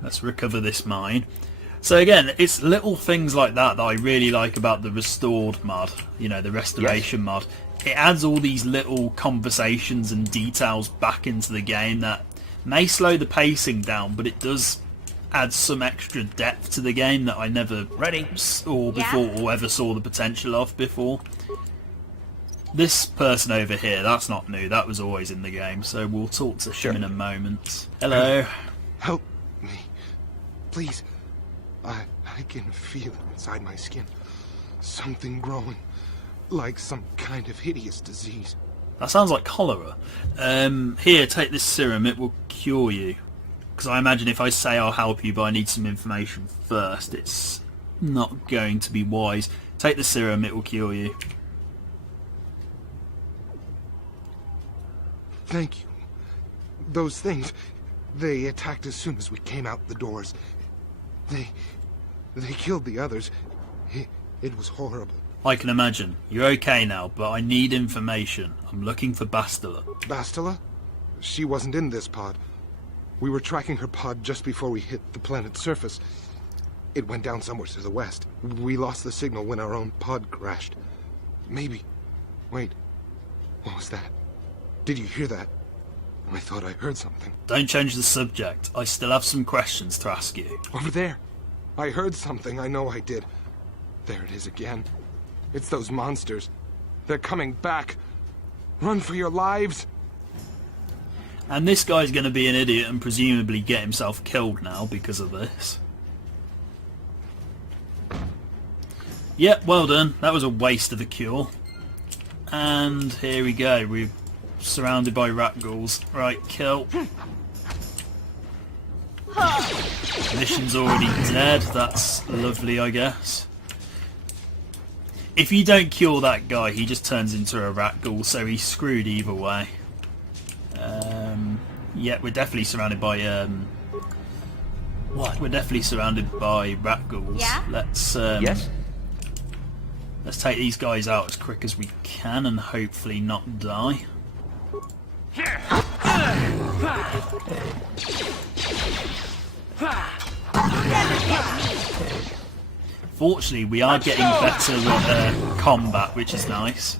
Let's recover this mine. So again, it's little things like that that I really like about the restored mod, you know, the restoration mod. It adds all these little conversations and details back into the game that may slow the pacing down, but it does add some extra depth to the game that I never saw before or ever saw the potential of before. This person over here, that's not new, that was always in the game, so we'll talk to him in a moment. Hello. Help me. Please. I can feel it inside my skin. Something growing. Like some kind of hideous disease. That sounds like cholera. Here, take this serum, it will cure you. Because I imagine if I say I'll help you but I need some information first, it's not going to be wise. Take the serum, it will cure you. Thank you. Those things, they attacked as soon as we came out the doors. They killed the others. It was horrible. I can imagine. You're okay now, but I need information. I'm looking for Bastila. Bastila? She wasn't in this pod. We were tracking her pod just before we hit the planet's surface. It went down somewhere to the west. We lost the signal when our own pod crashed. Maybe. Wait. What was that? Did you hear that? I thought I heard something. Don't change the subject. I still have some questions to ask you. Over there. I heard something. I know I did. There it is again. It's those monsters. They're coming back. Run for your lives. And this guy's going to be an idiot and presumably get himself killed now because of this. Yep, well done. That was a waste of a cure. And here we go. We're surrounded by rat ghouls. Right, kill. Mission's already dead. That's lovely, I guess. If you don't cure that guy, he just turns into a rat ghoul, so he's screwed either way. Yeah, we're definitely surrounded by we're definitely surrounded by rat ghouls. Yeah? Let's let's take these guys out as quick as we can and hopefully not die. Fortunately, we are getting better at combat, which is nice,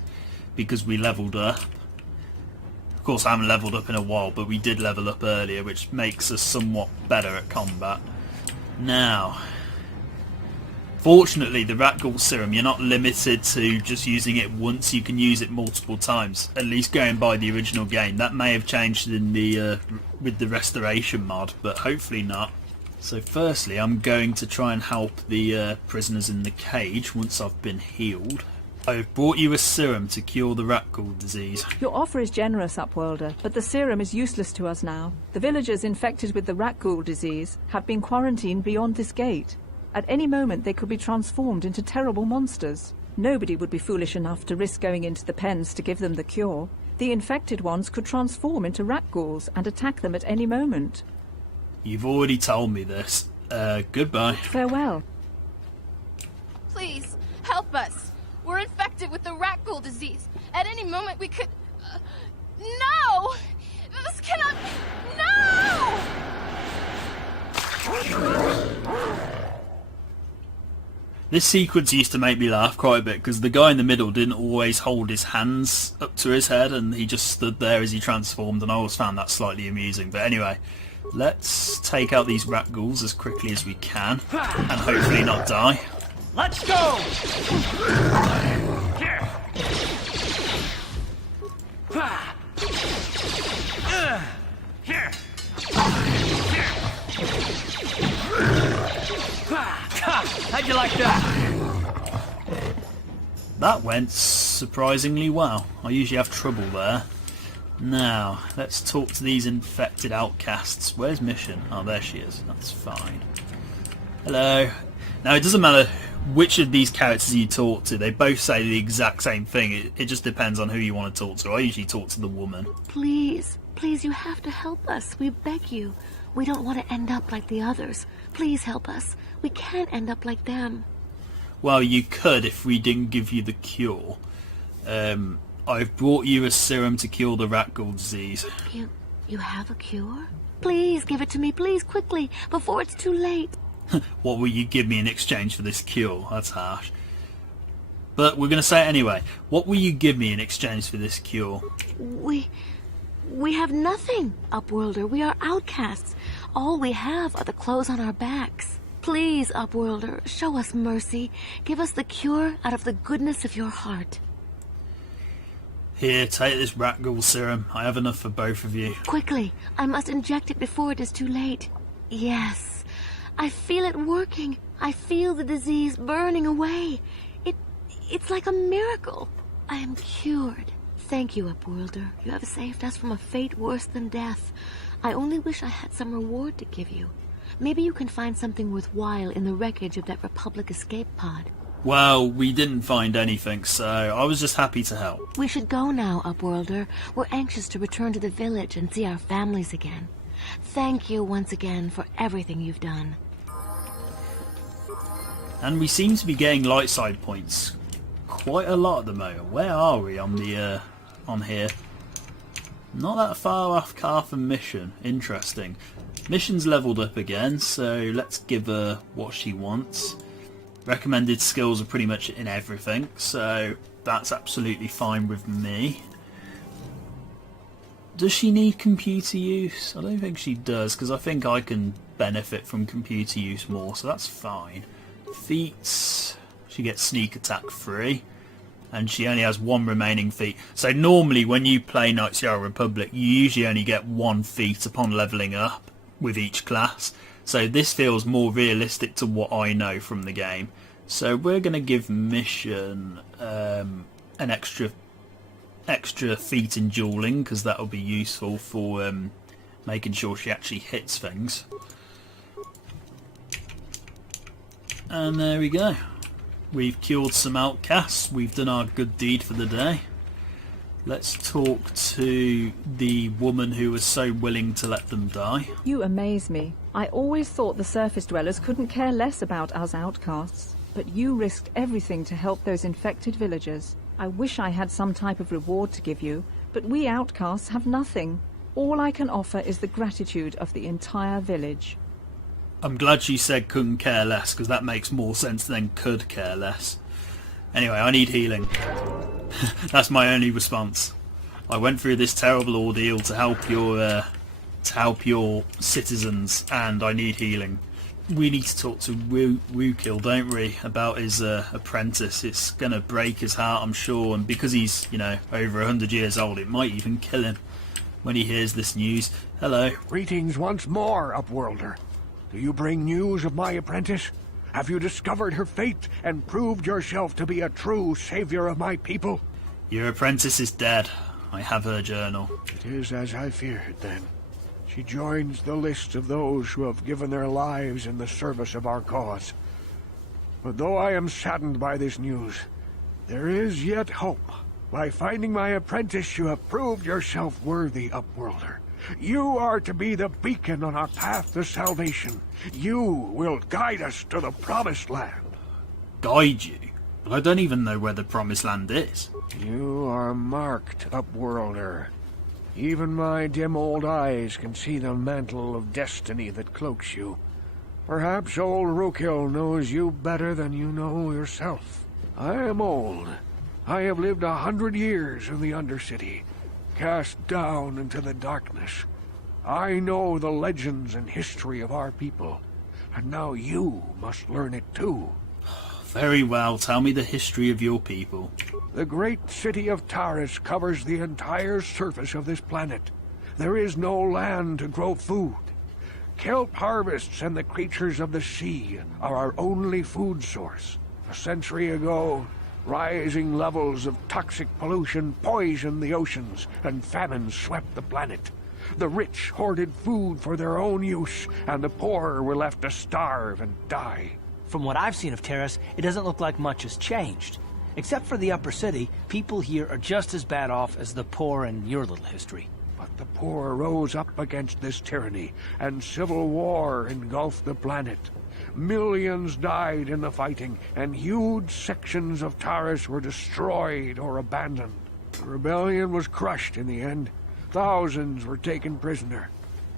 because we leveled up. Of course, I haven't leveled up in a while, but we did level up earlier, which makes us somewhat better at combat. Now, fortunately, the Rat Ghoul Serum, you're not limited to just using it once, you can use it multiple times, at least going by the original game. That may have changed in the with the restoration mod, but hopefully not. So firstly, I'm going to try and help the prisoners in the cage once I've been healed. I've brought you a serum to cure the rat ghoul disease. Your offer is generous, Upworlder, but the serum is useless to us now. The villagers infected with the rat ghoul disease have been quarantined beyond this gate. At any moment they could be transformed into terrible monsters. Nobody would be foolish enough to risk going into the pens to give them the cure. The infected ones could transform into rat ghouls and attack them at any moment. You've already told me this. Goodbye. Farewell. Please, help us. We're infected with the rat ghoul disease. At any moment we could... No! This cannot... No! This sequence used to make me laugh quite a bit because the guy in the middle didn't always hold his hands up to his head and he just stood there as he transformed, and I always found that slightly amusing. But anyway, let's take out these rat ghouls as quickly as we can and hopefully not die. Let's go! Here! Here! How'd you like that? That went surprisingly well. I usually have trouble there. Now, let's talk to these infected outcasts. Where's Mission? Oh, there she is. That's fine. Hello. Now, it doesn't matter which of these characters you talk to. They both say the exact same thing. It just depends on who you want to talk to. I usually talk to the woman. Please, please, you have to help us. We beg you. We don't want to end up like the others. Please help us. We can't end up like them. Well, you could if we didn't give you the cure. I've brought you a serum to cure the rat ghoul disease. You have a cure? Please give it to me, please, quickly, before it's too late. What will you give me in exchange for this cure? That's harsh. But we're going to say it anyway. What will you give me in exchange for this cure? We have nothing, Upworlder. We are outcasts. All we have are the clothes on our backs. Please, Upworlder, show us mercy. Give us the cure out of the goodness of your heart. Here, take this rat ghoul serum. I have enough for both of you. Quickly, I must inject it before it is too late. Yes, I feel it working. I feel the disease burning away. It's like a miracle. I am cured. Thank you, Upworlder. You have saved us from a fate worse than death. I only wish I had some reward to give you. Maybe you can find something worthwhile in the wreckage of that Republic escape pod. Well, we didn't find anything, so I was just happy to help. We should go now, Upworlder. We're anxious to return to the village and see our families again. Thank you once again for everything you've done. And we seem to be getting light side points quite a lot at the moment. Where are we on the on here? Not that far off Carth and Mission. Interesting. Mission's leveled up again, so let's give her what she wants. Recommended skills are pretty much in everything, so that's absolutely fine with me. Does she need computer use? I don't think she does, because I think I can benefit from computer use more, so that's fine. Feats, she gets sneak attack free, and she only has one remaining feat. So normally when you play Knights of the Old Republic, you usually only get one feat upon levelling up with each class. So this feels more realistic to what I know from the game. So we're going to give Mission an extra feat in dueling, because that will be useful for making sure she actually hits things. And there we go. We've cured some outcasts. We've done our good deed for the day. Let's talk to the woman who was so willing to let them die. You amaze me. I always thought the surface dwellers couldn't care less about us outcasts. But you risked everything to help those infected villagers. I wish I had some type of reward to give you, but we outcasts have nothing. All I can offer is the gratitude of the entire village. I'm glad she said couldn't care less, because that makes more sense than could care less. Anyway, I need healing. That's my only response. I went through this terrible ordeal to help your citizens, and I need healing. We need to talk to Rookil, don't we, about his apprentice. It's going to break his heart, I'm sure, and because he's, over 100 years old, it might even kill him when he hears this news. Hello. Greetings once more, Upworlder. Do you bring news of my apprentice? Have you discovered her fate and proved yourself to be a true savior of my people? Your apprentice is dead. I have her journal. It is as I feared, then. She joins the list of those who have given their lives in the service of our cause. But though I am saddened by this news, there is yet hope. By finding my apprentice, you have proved yourself worthy, Upworlder. You are to be the beacon on our path to salvation. You will guide us to the promised land. guide you, but I don't even know where the Promised Land is. You are marked, Upworlder. Even my dim old eyes can see the mantle of destiny that cloaks you. Perhaps old Rookhill knows you better than you know yourself. I am old. I have lived 100 years in the Undercity, cast down into the darkness. I know the legends and history of our people, and now you must learn it too. Very well, tell me the history of your people. The great city of Taris covers the entire surface of this planet. There is no land to grow food. Kelp harvests and the creatures of the sea are our only food source. A century ago, rising levels of toxic pollution poisoned the oceans, and famine swept the planet. The rich hoarded food for their own use, and the poor were left to starve and die. From what I've seen of Taris, it doesn't look like much has changed. Except for the upper city, people here are just as bad off as the poor in your little history. But the poor rose up against this tyranny, and civil war engulfed the planet. Millions died in the fighting, and huge sections of Taris were destroyed or abandoned. The rebellion was crushed in the end. Thousands were taken prisoner.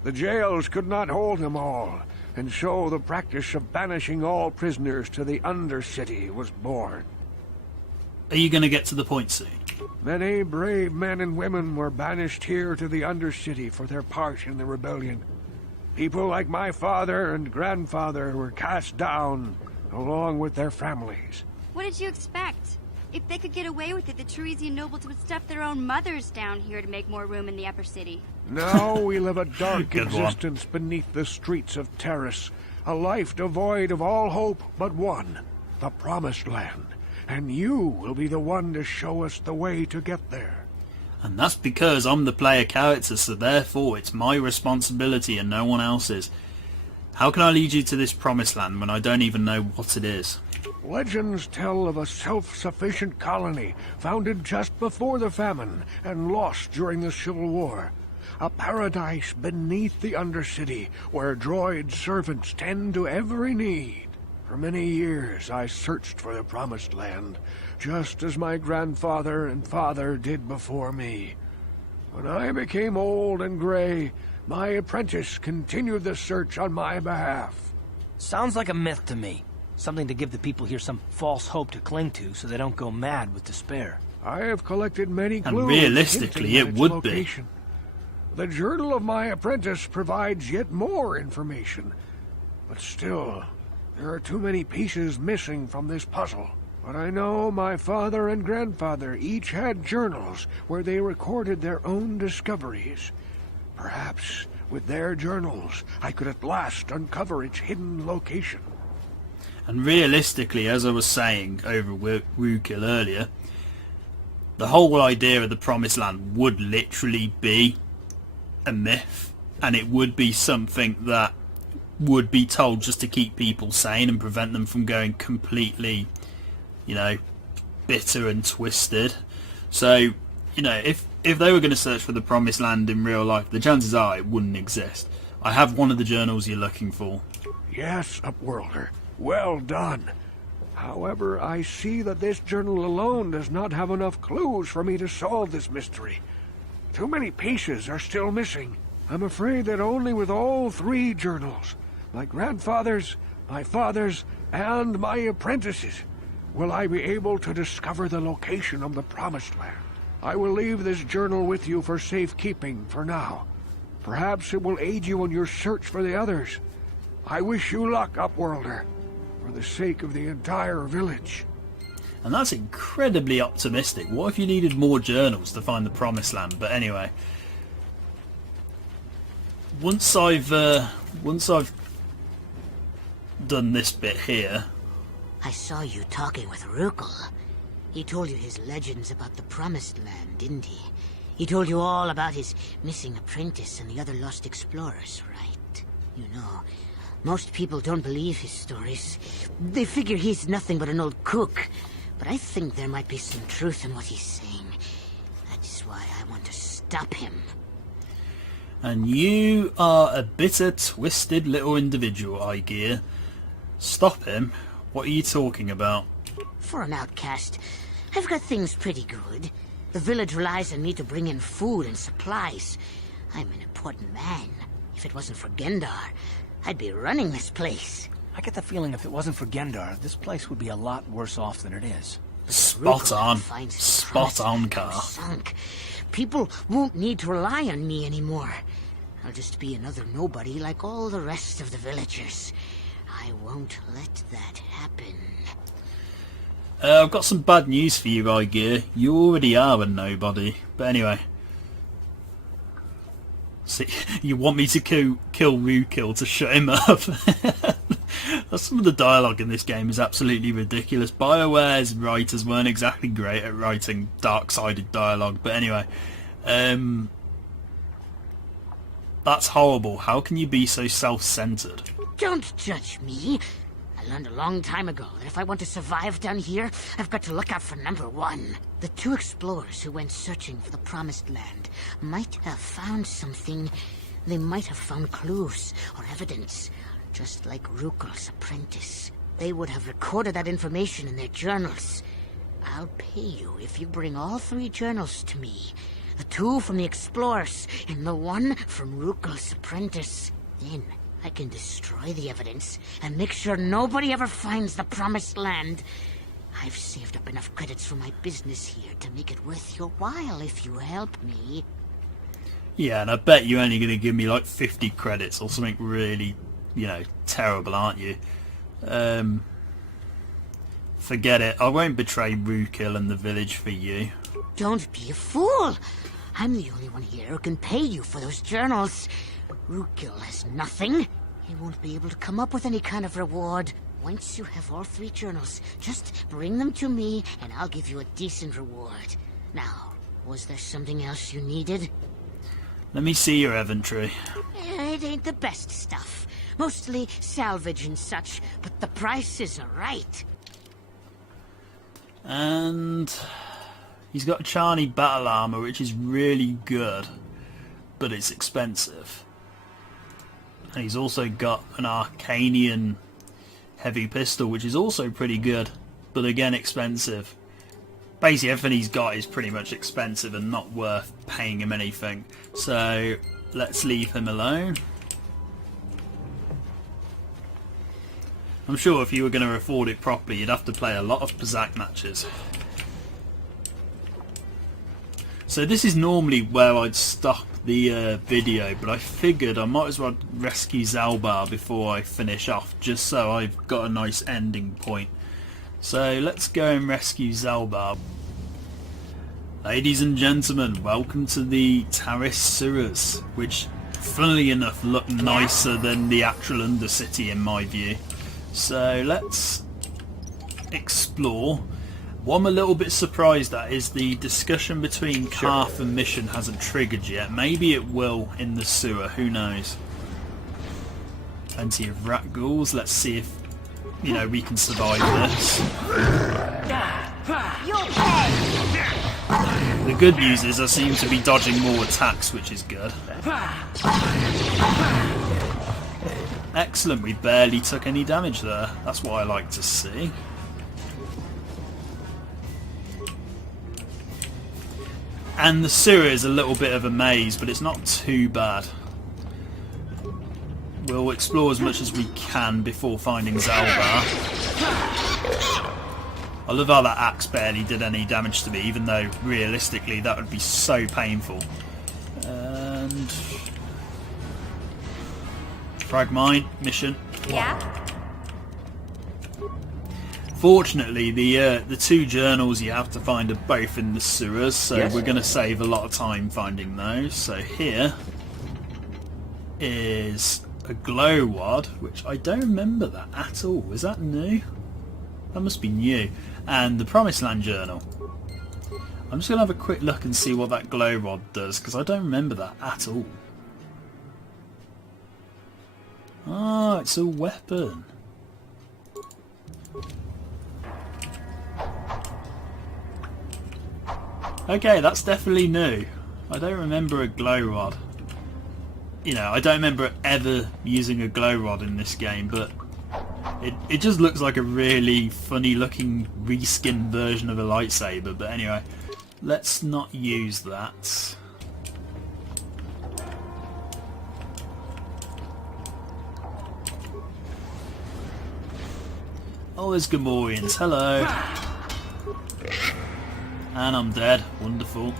The jails could not hold them all, and so the practice of banishing all prisoners to the Undercity was born. Are you going to get to the point soon? Many brave men and women were banished here to the Undercity for their part in the rebellion. People like my father and grandfather were cast down, along with their families. What did you expect? If they could get away with it, the Teresian nobles would stuff their own mothers down here to make more room in the upper city. Now we live a dark existence beneath the streets of Taris, a life devoid of all hope but one, the Promised Land. And you will be the one to show us the way to get there. And that's because I'm the player character, so therefore it's my responsibility and no one else's. How can I lead you to this Promised Land when I don't even know what it is? Legends tell of a self-sufficient colony founded just before the famine and lost during the Civil War. A paradise beneath the Undercity where droid servants tend to every need. For many years I searched for the Promised Land, just as my grandfather and father did before me. When I became old and gray, my apprentice continued the search on my behalf. Sounds like a myth to me. Something to give the people here some false hope to cling to so they don't go mad with despair. I have collected many clues. And realistically, it would be. The journal of my apprentice provides yet more information. But still, there are too many pieces missing from this puzzle. But I know my father and grandfather each had journals where they recorded their own discoveries. Perhaps with their journals, I could at last uncover its hidden location. And realistically, as I was saying over Rookhill earlier, the whole idea of the Promised Land would literally be a myth, and it would be something that would be told just to keep people sane and prevent them from going completely, you know, bitter and twisted. So, you know, if they were going to search for the Promised Land in real life, the chances are it wouldn't exist. I have one of the journals you're looking for. Yes, Upworlder. Well done. However, I see that this journal alone does not have enough clues for me to solve this mystery. Too many pieces are still missing. I'm afraid that only with all three journals, my grandfather's, my father's, and my apprentice's, will I be able to discover the location of the Promised Land. I will leave this journal with you for safekeeping for now. Perhaps it will aid you in your search for the others. I wish you luck, Upworlder, for the sake of the entire village. And that's incredibly optimistic. What if you needed more journals to find the Promised Land? But anyway, once I've done this bit here. I saw you talking with Rookhill. He told you his legends about the Promised Land, didn't he? He told you all about his missing apprentice and the other lost explorers, right? You know, most people don't believe his stories. They figure he's nothing but an old cook. But I think there might be some truth in what he's saying. That's why I want to stop him. And you are a bitter, twisted little individual, Igear. Stop him? What are you talking about? For an outcast, I've got things pretty good. The village relies on me to bring in food and supplies. I'm an important man. If it wasn't for Hendar, I'd be running this place. I get the feeling if it wasn't for Hendar, this place would be a lot worse off than it is. Spot on. Spot on, Carth. People won't need to rely on me anymore. I'll just be another nobody like all the rest of the villagers. I won't let that happen. I've got some bad news for you, Gear. You already are a nobody. But anyway. See, you want me to kill Rookil to shut him up? Some of the dialogue in this game is absolutely ridiculous. BioWare's writers weren't exactly great at writing dark-sided dialogue. But anyway. That's horrible. How can you be so self-centered? Don't judge me. I learned a long time ago that if I want to survive down here, I've got to look out for number one. The two explorers who went searching for the Promised Land might have found something. They might have found clues or evidence, just like Rookil's apprentice. They would have recorded that information in their journals. I'll pay you if you bring all 3 journals to me. The 2 from the explorers and the 1 from Rookil's apprentice. Then I can destroy the evidence and make sure nobody ever finds the Promised Land. I've saved up enough credits for my business here to make it worth your while if you help me. Yeah, and I bet you're only going to give me like 50 credits or something really, terrible, aren't you? Forget it. I won't betray Rookil and the village for you. Don't be a fool. I'm the only one here who can pay you for those journals. Rookil has nothing. He won't be able to come up with any kind of reward. Once you have all 3 journals, just bring them to me and I'll give you a decent reward. Now, was there something else you needed? Let me see your inventory. It ain't the best stuff. Mostly salvage and such, but the prices are right. And he's got a Charney battle armor, which is really good, but it's expensive. And he's also got an Arcanian heavy pistol, which is also pretty good, but again expensive. Basically everything he's got is pretty much expensive and not worth paying him anything. So let's leave him alone. I'm sure if you were going to afford it properly, you'd have to play a lot of Pazak matches. So this is normally where I'd stop the video, but I figured I might as well rescue Zaalbar before I finish off, just so I've got a nice ending point. So let's go and rescue Zaalbar. Ladies and gentlemen, welcome to the Taris Sewers, which funnily enough look nicer than the actual Undercity in my view. So let's explore. What I'm a little bit surprised at is the discussion between Carth and Mission hasn't triggered yet. Maybe it will in the sewer, who knows. Plenty of rat ghouls. Let's see if, we can survive this. The good news is I seem to be dodging more attacks, which is good. Excellent, we barely took any damage there. That's what I like to see. And the sewer is a little bit of a maze, but it's not too bad. We'll explore as much as we can before finding Zaalbar. I love how that axe barely did any damage to me, even though realistically that would be so painful. And frag mine mission. Yeah. Fortunately, the 2 journals you have to find are both in the sewers, so Yes. we're going to save a lot of time finding those. So here is a glow wad, which I don't remember that at all. Is that new? That must be new. And the Promised Land journal. I'm just going to have a quick look and see what that glow rod does, because I don't remember that at all. Oh, it's a weapon. Okay, that's definitely new. I don't remember a glow rod. I don't remember ever using a glow rod in this game, but It just looks like a really funny looking reskinned version of a lightsaber, but anyway, let's not use that. Oh, there's Gamorreans. Hello. And I'm dead. Wonderful.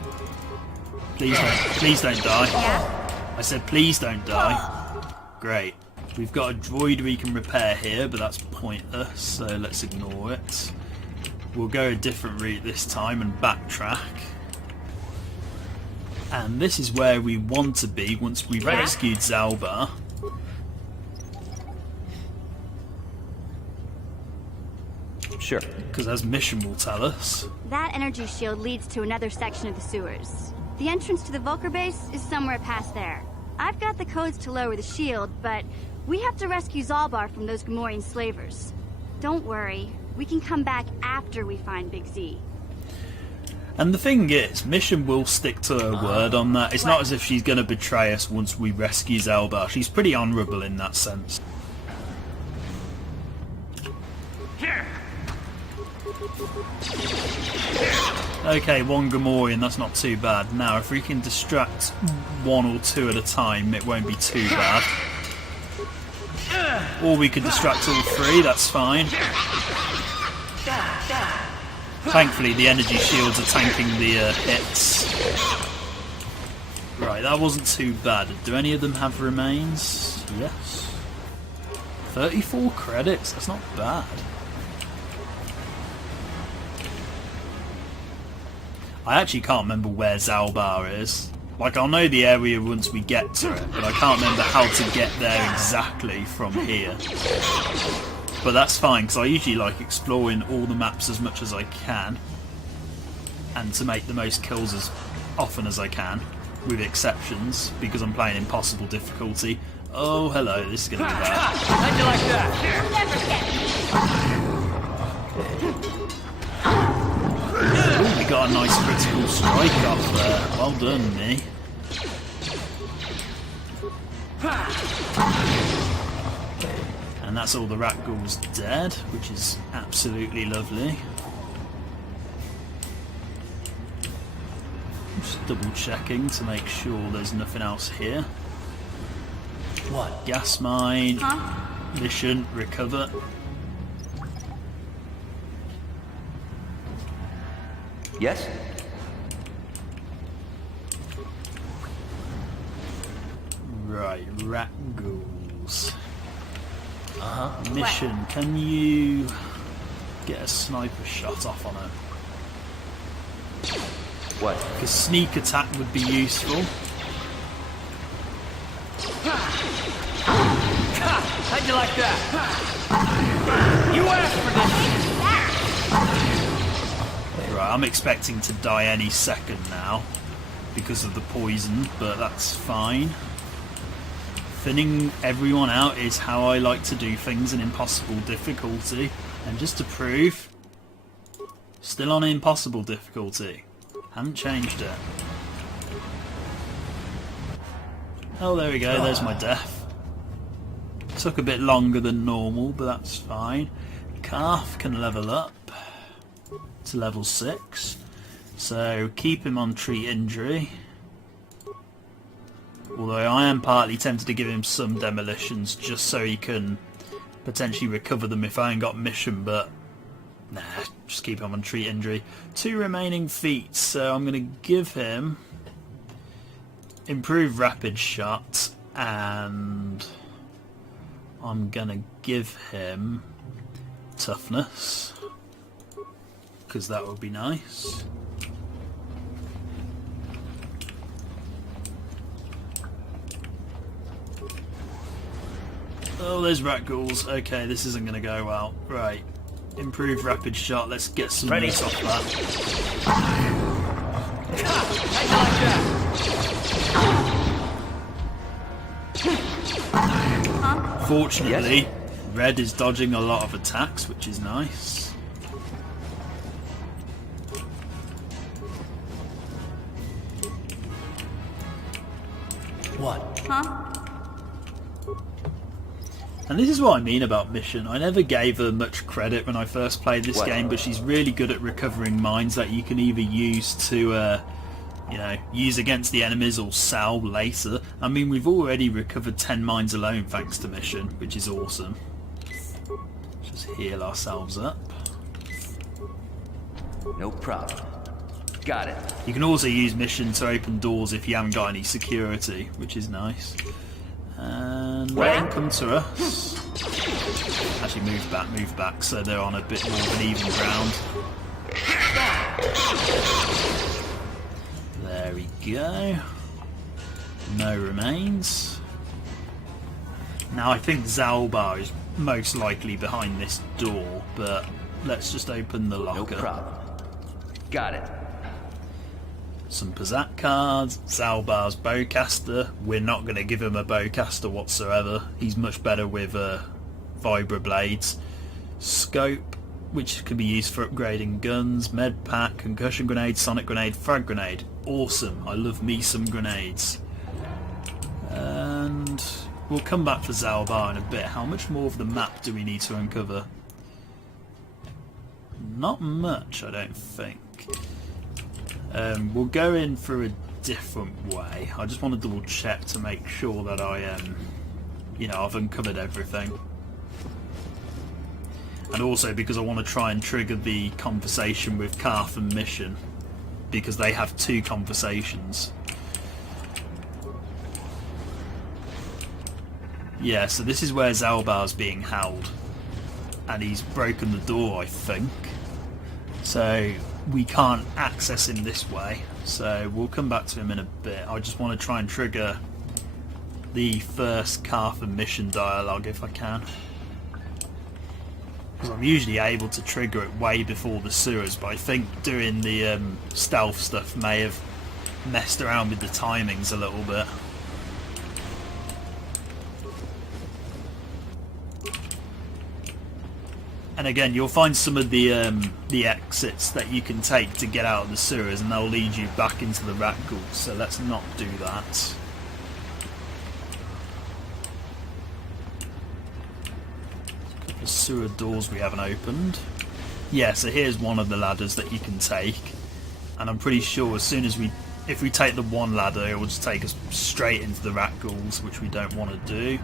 Please don't die. I said please don't die. Great. We've got a droid we can repair here, but that's pointless, so let's ignore it. We'll go a different route this time and backtrack. And this is where we want to be once we've rescued Zaalbar. Sure. Because as Mission will tell us. That energy shield leads to another section of the sewers. The entrance to the Vulcar base is somewhere past there. I've got the codes to lower the shield, but we have to rescue Zaalbar from those Gamorrean slavers. Don't worry, we can come back after we find Big Z. And the thing is, Mission will stick to her word on that. It's not as if she's going to betray us once we rescue Zaalbar. She's pretty honourable in that sense. Okay, one Gamorrean, that's not too bad. Now, if we can distract one or two at a time, it won't be too bad. Or we could distract all three, that's fine. Thankfully, the energy shields are tanking the hits. Right, that wasn't too bad. Do any of them have remains? Yes. 34 credits, that's not bad. I actually can't remember where Zaalbar is. Like, I'll know the area once we get to it, but I can't remember how to get there exactly from here. But that's fine, because I usually like exploring all the maps as much as I can. And to make the most kills as often as I can, with exceptions, because I'm playing impossible difficulty. Oh, hello, this is going to be bad. How'd you like that? Ooh, we got a nice critical strike off there. Well done, me. And that's all the rat ghouls dead, which is absolutely lovely. Just double checking to make sure there's nothing else here. What? Gas mine. Mission, recover. Yes? Right, rat ghouls. Mission, can you get a sniper shot off on her? What? Because sneak attack would be useful. How'd you like that? You asked for this! Right, I'm expecting to die any second now because of the poison, but that's fine. Thinning everyone out is how I like to do things in impossible difficulty. And just to prove, still on impossible difficulty. Haven't changed it. Oh, there we go, there's my death. Took a bit longer than normal, but that's fine. Carth can level up to level 6. So keep him on treat injury. Although I am partly tempted to give him some demolitions just so he can potentially recover them if I ain't got mission, but nah, just keep him on treat injury. 2 remaining feats, so I'm going to give him improved rapid shot, and I'm going to give him toughness, because that would be nice. Oh, there's rat ghouls. Okay, this isn't going to go well. Right. Improved rapid shot. Let's get some meat off that. Fortunately, Red is dodging a lot of attacks, which is nice. What? And this is what I mean about Mission. I never gave her much credit when I first played this game, but she's really good at recovering mines that you can either use to, you know, use against the enemies or sell later. I mean, we've already recovered 10 mines alone thanks to Mission, which is awesome. Just heal ourselves up. No problem. Got it. You can also use Mission to open doors if you haven't got any security, which is nice. And let them come to us. Actually, move back, so they're on a bit more of an even ground. There we go. No remains. Now I think Zaalbar is most likely behind this door, but let's just open the locker. No problem. Got it. Some Pizzat cards, Zaalbar's bowcaster. We're not going to give him a bowcaster whatsoever. He's much better with vibroblades. Scope, which can be used for upgrading guns, med pack, concussion grenade, sonic grenade, frag grenade. Awesome, I love me some grenades. And we'll come back for Zaalbar in a bit. How much more of the map do we need to uncover? Not much, I don't think. We'll go in through a different way. I just want to double check to make sure that you know, I've uncovered everything. And also because I want to try and trigger the conversation with Carth and Mission, because they have 2 conversations. Yeah, so this is where Zaalbar's being held, and he's broken the door, I think. So we can't access him this way, so we'll come back to him in a bit. I just want to try and trigger the first Carth and Mission dialogue if I can, because I'm usually able to trigger it way before the sewers, but I think doing the stealth stuff may have messed around with the timings a little bit. And again, you'll find some of the exits that you can take to get out of the sewers, and they'll lead you back into the rat ghouls, so let's not do that. A couple of sewer doors we haven't opened. Yeah, so here's one of the ladders that you can take, and I'm pretty sure as soon as if we take the one ladder, it will just take us straight into the rat ghouls, which we don't want to do.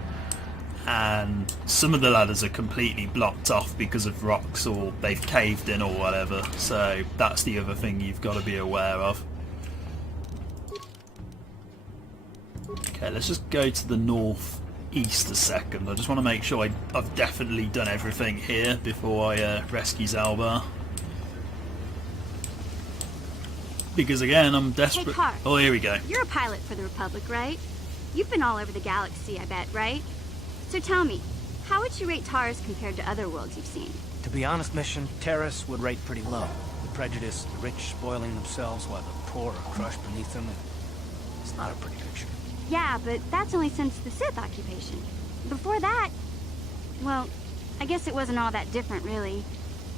And some of the ladders are completely blocked off because of rocks, or they've caved in or whatever, so that's the other thing you've got to be aware of. Okay, let's just go to the northeast a second. I just want to make sure I've definitely done everything here before I rescue Zaalbar, because again I'm desperate. Hey, Carth. Oh, here we go. You're a pilot for the Republic, right? You've been all over the galaxy, I bet, right? So tell me, how would you rate Taurus compared to other worlds you've seen? To be honest, Mission, Terrace would rate pretty low. The prejudice, the rich spoiling themselves while the poor are crushed beneath them. It's not a pretty picture. Yeah, but that's only since the Sith occupation. Before that, well, I guess it wasn't all that different, really.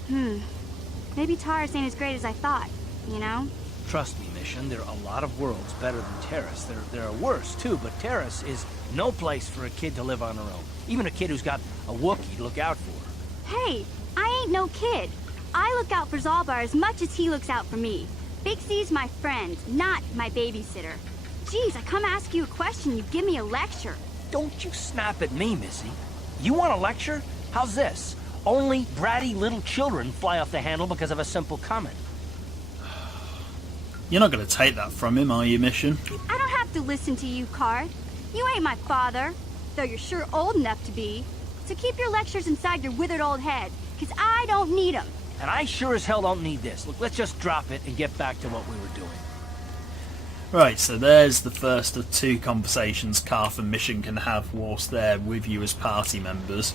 Maybe Taurus ain't as great as I thought, you know? Trust me, Mission, there are a lot of worlds better than Terrace. There are worse, too, but Terrace is no place for a kid to live on her own. Even a kid who's got a Wookiee to look out for. Hey, I ain't no kid. I look out for Zaalbar as much as he looks out for me. Big C's my friend, not my babysitter. Geez, I come ask you a question, you give me a lecture. Don't you snap at me, Missy. You want a lecture? How's this? Only bratty little children fly off the handle because of a simple comment. You're not going to take that from him, are you, Mission? I don't have to listen to you, Carth. You ain't my father, though you're sure old enough to be. So keep your lectures inside your withered old head, because I don't need them. And I sure as hell don't need this. Look, let's just drop it and get back to what we were doing. Right, so there's the first of 2 conversations Carth and Mission can have whilst they're with you as party members.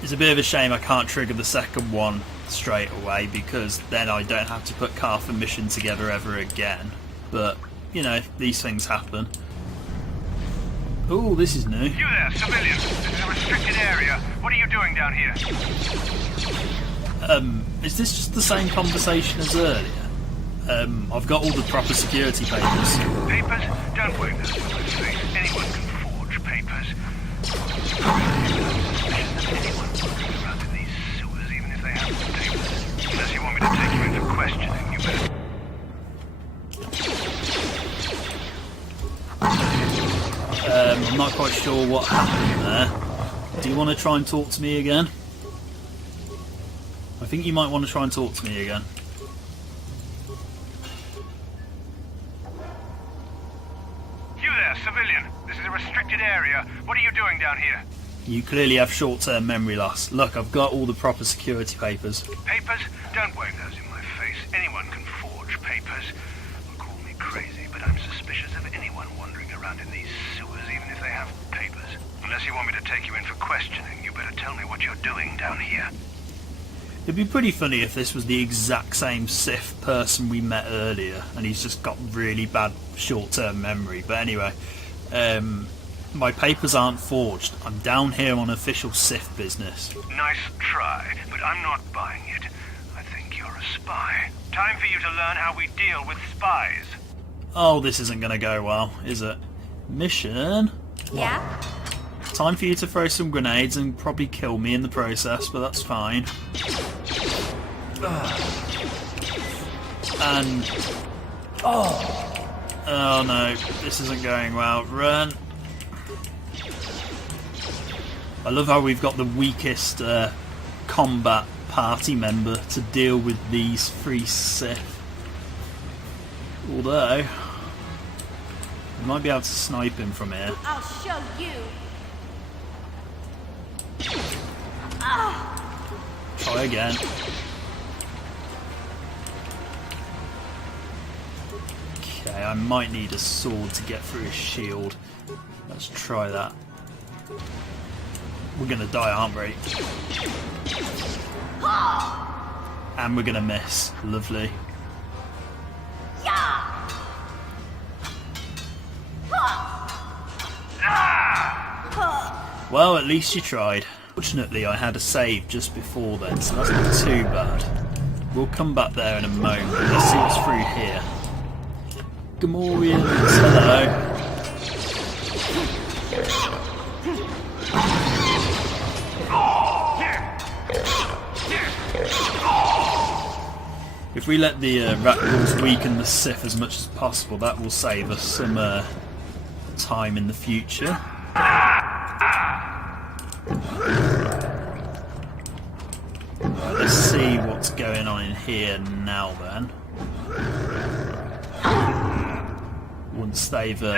It's a bit of a shame I can't trigger the second one straight away, because then I don't have to put Carth and Mission together ever again. But, you know, these things happen. Ooh, this is new. You there, civilian. This is a restricted area. What are you doing down here? Is this just the same conversation as earlier? I've got all the proper security papers. Papers? Don't worry, there's no such thing. Anyone can forge papers. Anyone walking around in these sewers, even if they have papers. Unless you want me to take you in for questioning, you better... I'm not quite sure what happened there. Do you want to try and talk to me again? I think you might want to try and talk to me again. You there, civilian. This is a restricted area. What are you doing down here? You clearly have short-term memory loss. Look, I've got all the proper security papers. Papers? Don't wave those in my face. Anyone can forge papers. Call me crazy, but I'm suspicious of anyone wandering around in these sewers, even if they have papers. Unless you want me to take you in for questioning, you better tell me what you're doing down here. It'd be pretty funny if this was the exact same Sith person we met earlier, and he's just got really bad short-term memory. But anyway, my papers aren't forged. I'm down here on official Sith business. Nice try, but I'm not buying it. I think you're a spy. Time for you to learn how we deal with spies. Oh, this isn't going to go well, is it? Mission? Yeah? Time for you to throw some grenades and probably kill me in the process, but that's fine. And... Oh no, this isn't going well. Run! I love how we've got the weakest combat party member to deal with these three Sith. Although... we might be able to snipe him from here. I'll show you. Try again. Okay, I might need a sword to get through his shield. Let's try that. We're gonna die, aren't we? And we're gonna miss. Lovely. Well, at least you tried. Fortunately, I had a save just before then, so that's not too bad. We'll come back there in a moment. Let's see what's through here. Gamorreans, hello. If we let the Ratgulls weaken the Sith as much as possible, that will save us some time in the future. Right, let's see what's going on in here now then. Once they've... I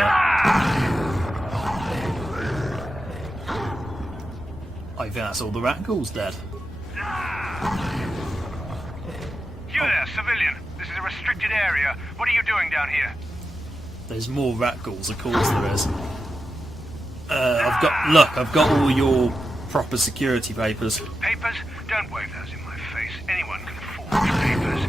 think that's all the Ratgulls dead. You there, civilian. This is a restricted area. What are you doing down here? There's more Ratgulls, of course there is. I've got all your proper security papers. Papers? Don't wave those in my face. Anyone can forge papers.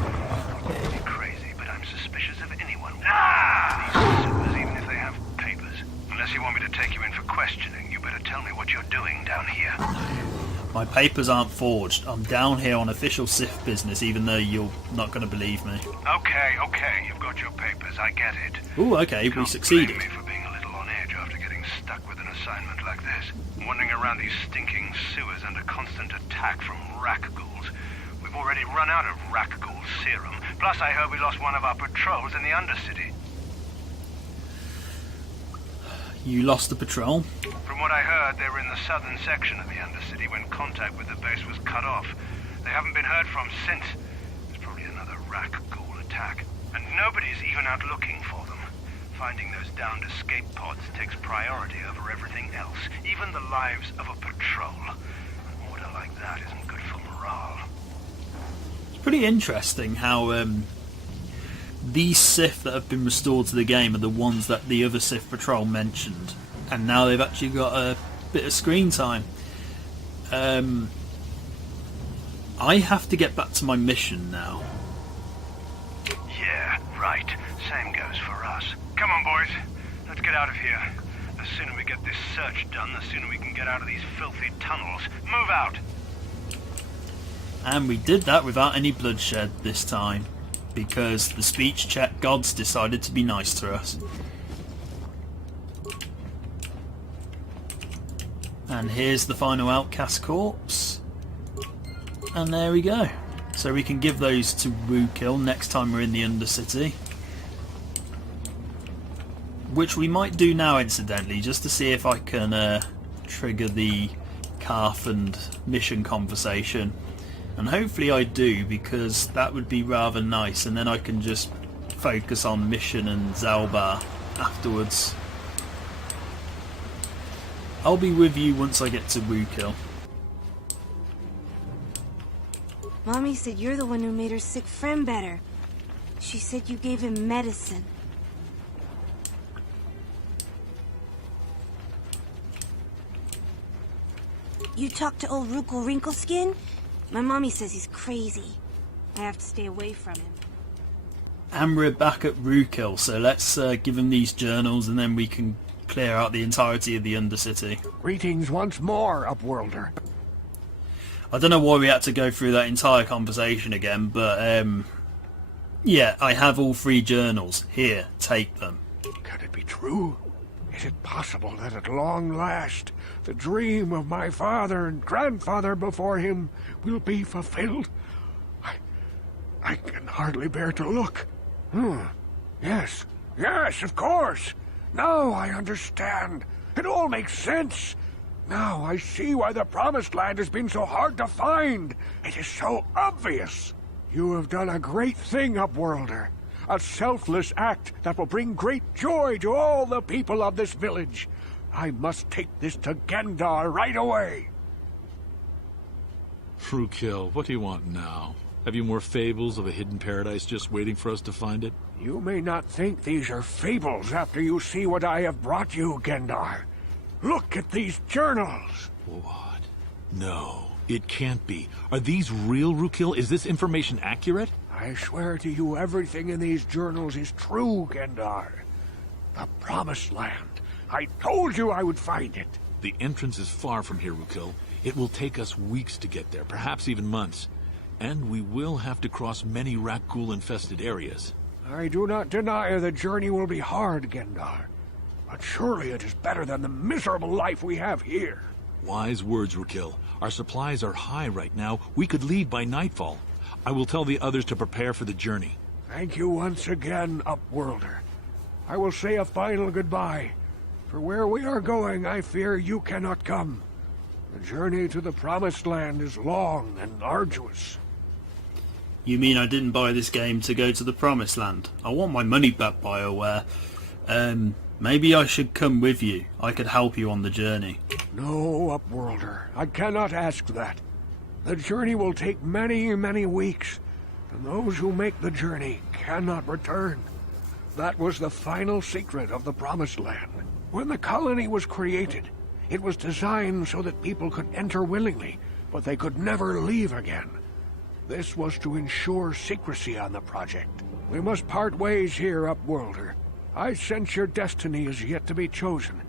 Call me crazy, but I'm suspicious of anyone these sewers, even if they have papers. Unless you want me to take you in for questioning, you better tell me what you're doing down here. My papers aren't forged. I'm down here on official Sith business, even though you're not going to believe me. Okay, you've got your papers. I get it. Ooh, okay, we succeeded. Blame me for being a little on edge after getting stuck with an assignment like this. Wandering around these stinking sewers under constant attack from Rakghouls. We've already run out of Rakghoul serum. Plus, I heard we lost one of our patrols in the Undercity. You lost the patrol? From what I heard, they were in the southern section of the Undercity when contact with the base was cut off. They haven't been heard from since. There's probably another Rakghoul attack. And nobody's even out looking for them. Finding those downed escape pods takes priority over everything else, even the lives of a patrol. An order like that isn't good for morale. It's pretty interesting how these Sith that have been restored to the game are the ones that the other Sith patrol mentioned, and now they've actually got a bit of screen time. I have to get back to my mission now. Yeah, right. Same goes for us. Come on, boys. Let's get out of here. The sooner we get this search done, the sooner we can get out of these filthy tunnels. Move out! And we did that without any bloodshed this time, because the speech check gods decided to be nice to us. And here's the final outcast corpse. And there we go. So we can give those to Rookil next time we're in the Undercity. Which we might do now, incidentally, just to see if I can trigger the Carth and mission conversation. And hopefully I do, because that would be rather nice, and then I can just focus on Mission and Zaalbar afterwards. I'll be with you once I get to Rookil. Mommy said you're the one who made her sick friend better. She said you gave him medicine. You talked to old Rookil Wrinkleskin? My mommy says he's crazy. I have to stay away from him. And we're back at Rookil, so let's give him these journals and then we can clear out the entirety of the Undercity. Greetings once more, Upworlder. I don't know why we had to go through that entire conversation again, but yeah, I have all 3 journals. Here, take them. Can it be true? Is it possible that at long last the dream of my father and grandfather before him will be fulfilled? I can hardly bear to look. Yes, of course. Now I understand. It all makes sense. Now I see why the Promised Land has been so hard to find. It is so obvious. You have done a great thing, Upworlder. A selfless act that will bring great joy to all the people of this village. I must take this to Hendar right away. Rookil, what do you want now? Have you more fables of a hidden paradise just waiting for us to find it? You may not think these are fables after you see what I have brought you, Hendar. Look at these journals. What? No, it can't be. Are these real, Rookil? Is this information accurate? I swear to you, everything in these journals is true, Hendar. The Promised Land. I told you I would find it. The entrance is far from here, Rookil. It will take us weeks to get there, perhaps even months. And we will have to cross many Rakghoul-infested areas. I do not deny the journey will be hard, Hendar. But surely it is better than the miserable life we have here. Wise words, Rookil. Our supplies are high right now. We could leave by nightfall. I will tell the others to prepare for the journey. Thank you once again, Upworlder. I will say a final goodbye. For where we are going, I fear you cannot come. The journey to the Promised Land is long and arduous. You mean I didn't buy this game to go to the Promised Land? I want my money back, BioWare. Maybe I should come with you. I could help you on the journey. No, Upworlder. I cannot ask that. The journey will take many, many weeks, and those who make the journey cannot return. That was the final secret of the Promised Land. When the colony was created, it was designed so that people could enter willingly, but they could never leave again. This was to ensure secrecy on the project. We must part ways here, Upworlder. I sense your destiny is yet to be chosen,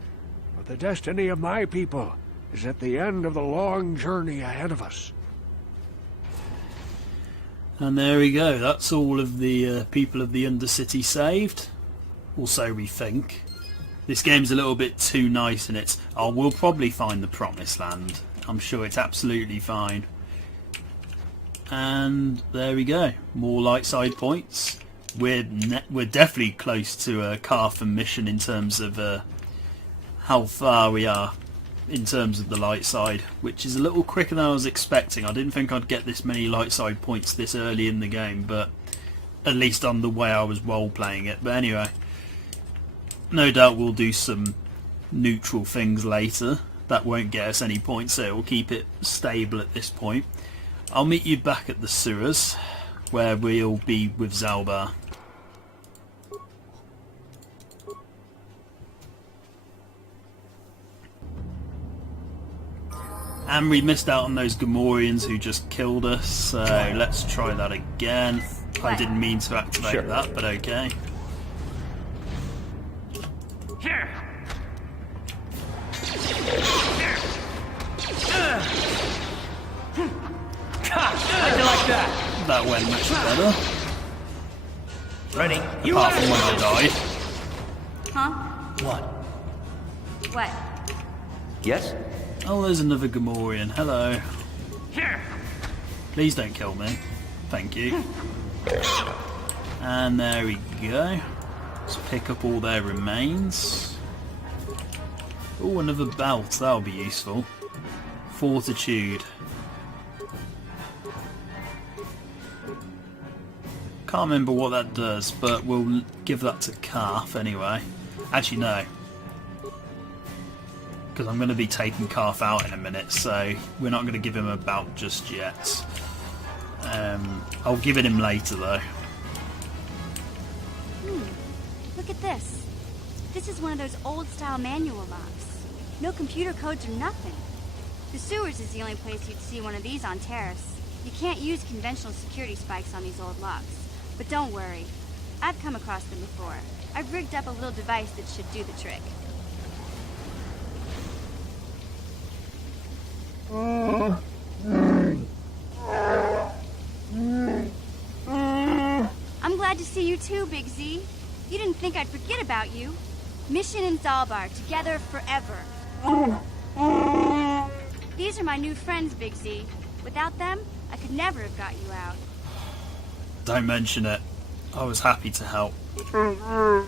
but the destiny of my people is at the end of the long journey ahead of us. And there we go, that's all of the people of the Undercity saved. Or so we think. This game's a little bit too nice in its... Oh, we'll probably find the Promised Land. I'm sure it's absolutely fine. And there we go, more light side points. We're definitely close to Carth and Mission in terms of how far we are in terms of the light side, which is a little quicker than I was expecting. I didn't think I'd get this many light side points this early in the game, but at least on the way I was role playing it. But anyway, no doubt we'll do some neutral things later. That won't get us any points, so we'll keep it stable at this point. I'll meet you back at the sewers, where we'll be with Zaalbar. And we missed out on those Gamorreans who just killed us, so let's try that again. I didn't mean to activate that, but okay. How'd you like that? That went much better. Ready? Apart from when I died. Huh? What? What? Yes? Oh, there's another Gamorrean. Hello. Please don't kill me. Thank you. And there we go. Let's pick up all their remains. Oh, another belt. That'll be useful. Fortitude. Can't remember what that does, but we'll give that to Carth anyway. Actually, no. Because I'm going to be taking Carth out in a minute, so we're not going to give him a belt just yet. I'll give it him later, though. Look at this. This is one of those old-style manual locks. No computer codes or nothing. The sewers is the only place you'd see one of these on Terrace. You can't use conventional security spikes on these old locks. But don't worry. I've come across them before. I've rigged up a little device that should do the trick. I'm glad to see you too, Big Z. You didn't think I'd forget about you. Mission and Zaalbar, together forever. These are my new friends, Big Z. Without them, I could never have got you out. Don't mention it. I was happy to help. A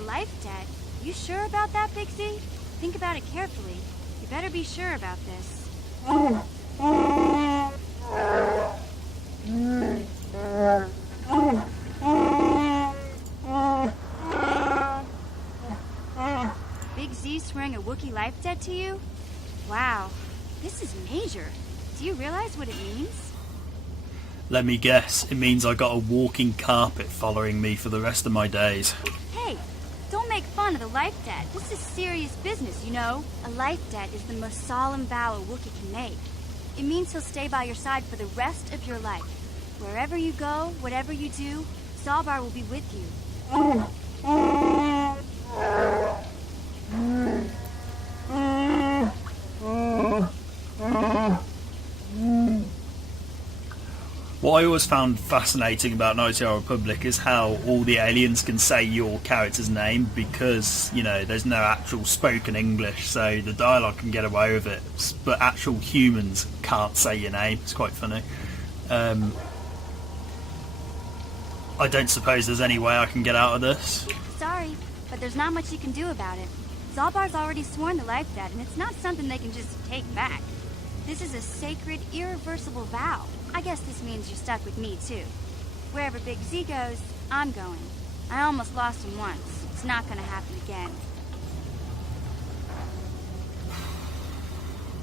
life debt? You sure about that, Big Z? Think about it carefully. You better be sure about this. Big Z swearing a Wookiee life debt to you? Wow, this is major. Do you realize what it means? Let me guess, it means I got a walking carpet following me for the rest of my days. Hey, don't make fun of the life debt. This is serious business, you know? A life debt is the most solemn vow a Wookiee can make. It means he'll stay by your side for the rest of your life. Wherever you go, whatever you do, Zaalbar will be with you. What I always found fascinating about Knights of the Old Republic is how all the aliens can say your character's name because, you know, there's no actual spoken English, so the dialogue can get away with it, but actual humans can't say your name. It's quite funny. I don't suppose there's any way I can get out of this. Sorry, but there's not much you can do about it. Zaalbar's already sworn the life debt, and it's not something they can just take back. This is a sacred, irreversible vow. I guess this means you're stuck with me, too. Wherever Big Z goes, I'm going. I almost lost him once. It's not gonna happen again.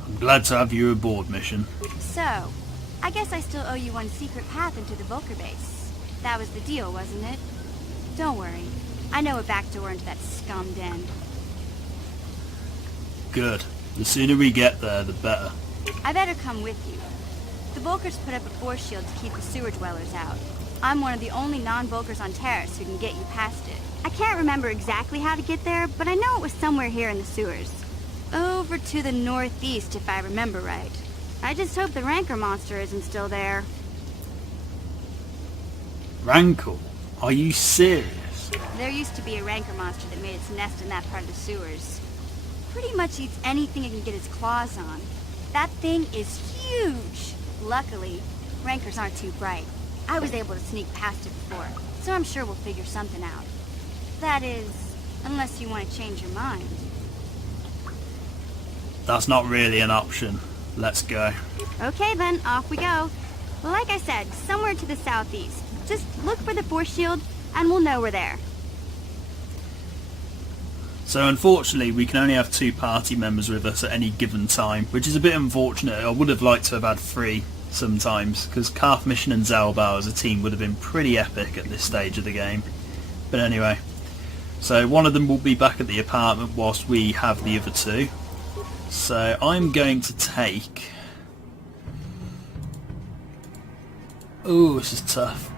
I'm glad to have you aboard, Mission. So, I guess I still owe you one secret path into the Volker base. That was the deal, wasn't it? Don't worry. I know a back door into that scum den. Good. The sooner we get there, the better. I better come with you. The Volkers put up a force shield to keep the sewer dwellers out. I'm one of the only non-Volkers on Terrace who can get you past it. I can't remember exactly how to get there, but I know it was somewhere here in the sewers. Over to the northeast, if I remember right. I just hope the Rancor monster isn't still there. Rancor? Are you serious? There used to be a Rancor monster that made its nest in that part of the sewers. Pretty much eats anything it can get its claws on. That thing is huge! Luckily, Rancors aren't too bright. I was able to sneak past it before, so I'm sure we'll figure something out. That is, unless you want to change your mind. That's not really an option. Let's go. Okay then, off we go. Like I said, somewhere to the southeast. Just look for the force shield, and we'll know we're there. So unfortunately, we can only have 2 party members with us at any given time, which is a bit unfortunate. I would have liked to have had 3 sometimes, because Carth, Mission and Zaalbar as a team would have been pretty epic at this stage of the game. But anyway, so one of them will be back at the apartment whilst we have the other 2. So I'm going to take... Ooh, this is tough.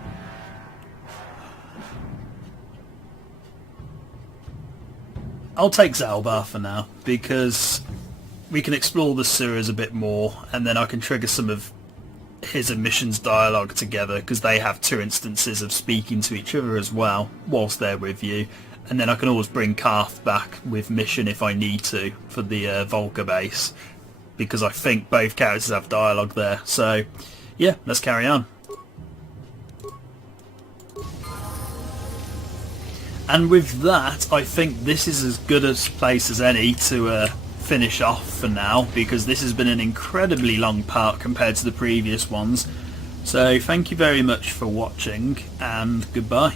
I'll take Zaalbar for now, because we can explore the sewers a bit more, and then I can trigger some of his and Mission's dialogue together, because they have 2 instances of speaking to each other as well whilst they're with you. And then I can always bring Carth back with Mission if I need to for the Volca base, because I think both characters have dialogue there. So yeah, let's carry on. And with that, I think this is as good a place as any to finish off for now, because this has been an incredibly long part compared to the previous ones. So thank you very much for watching, and goodbye.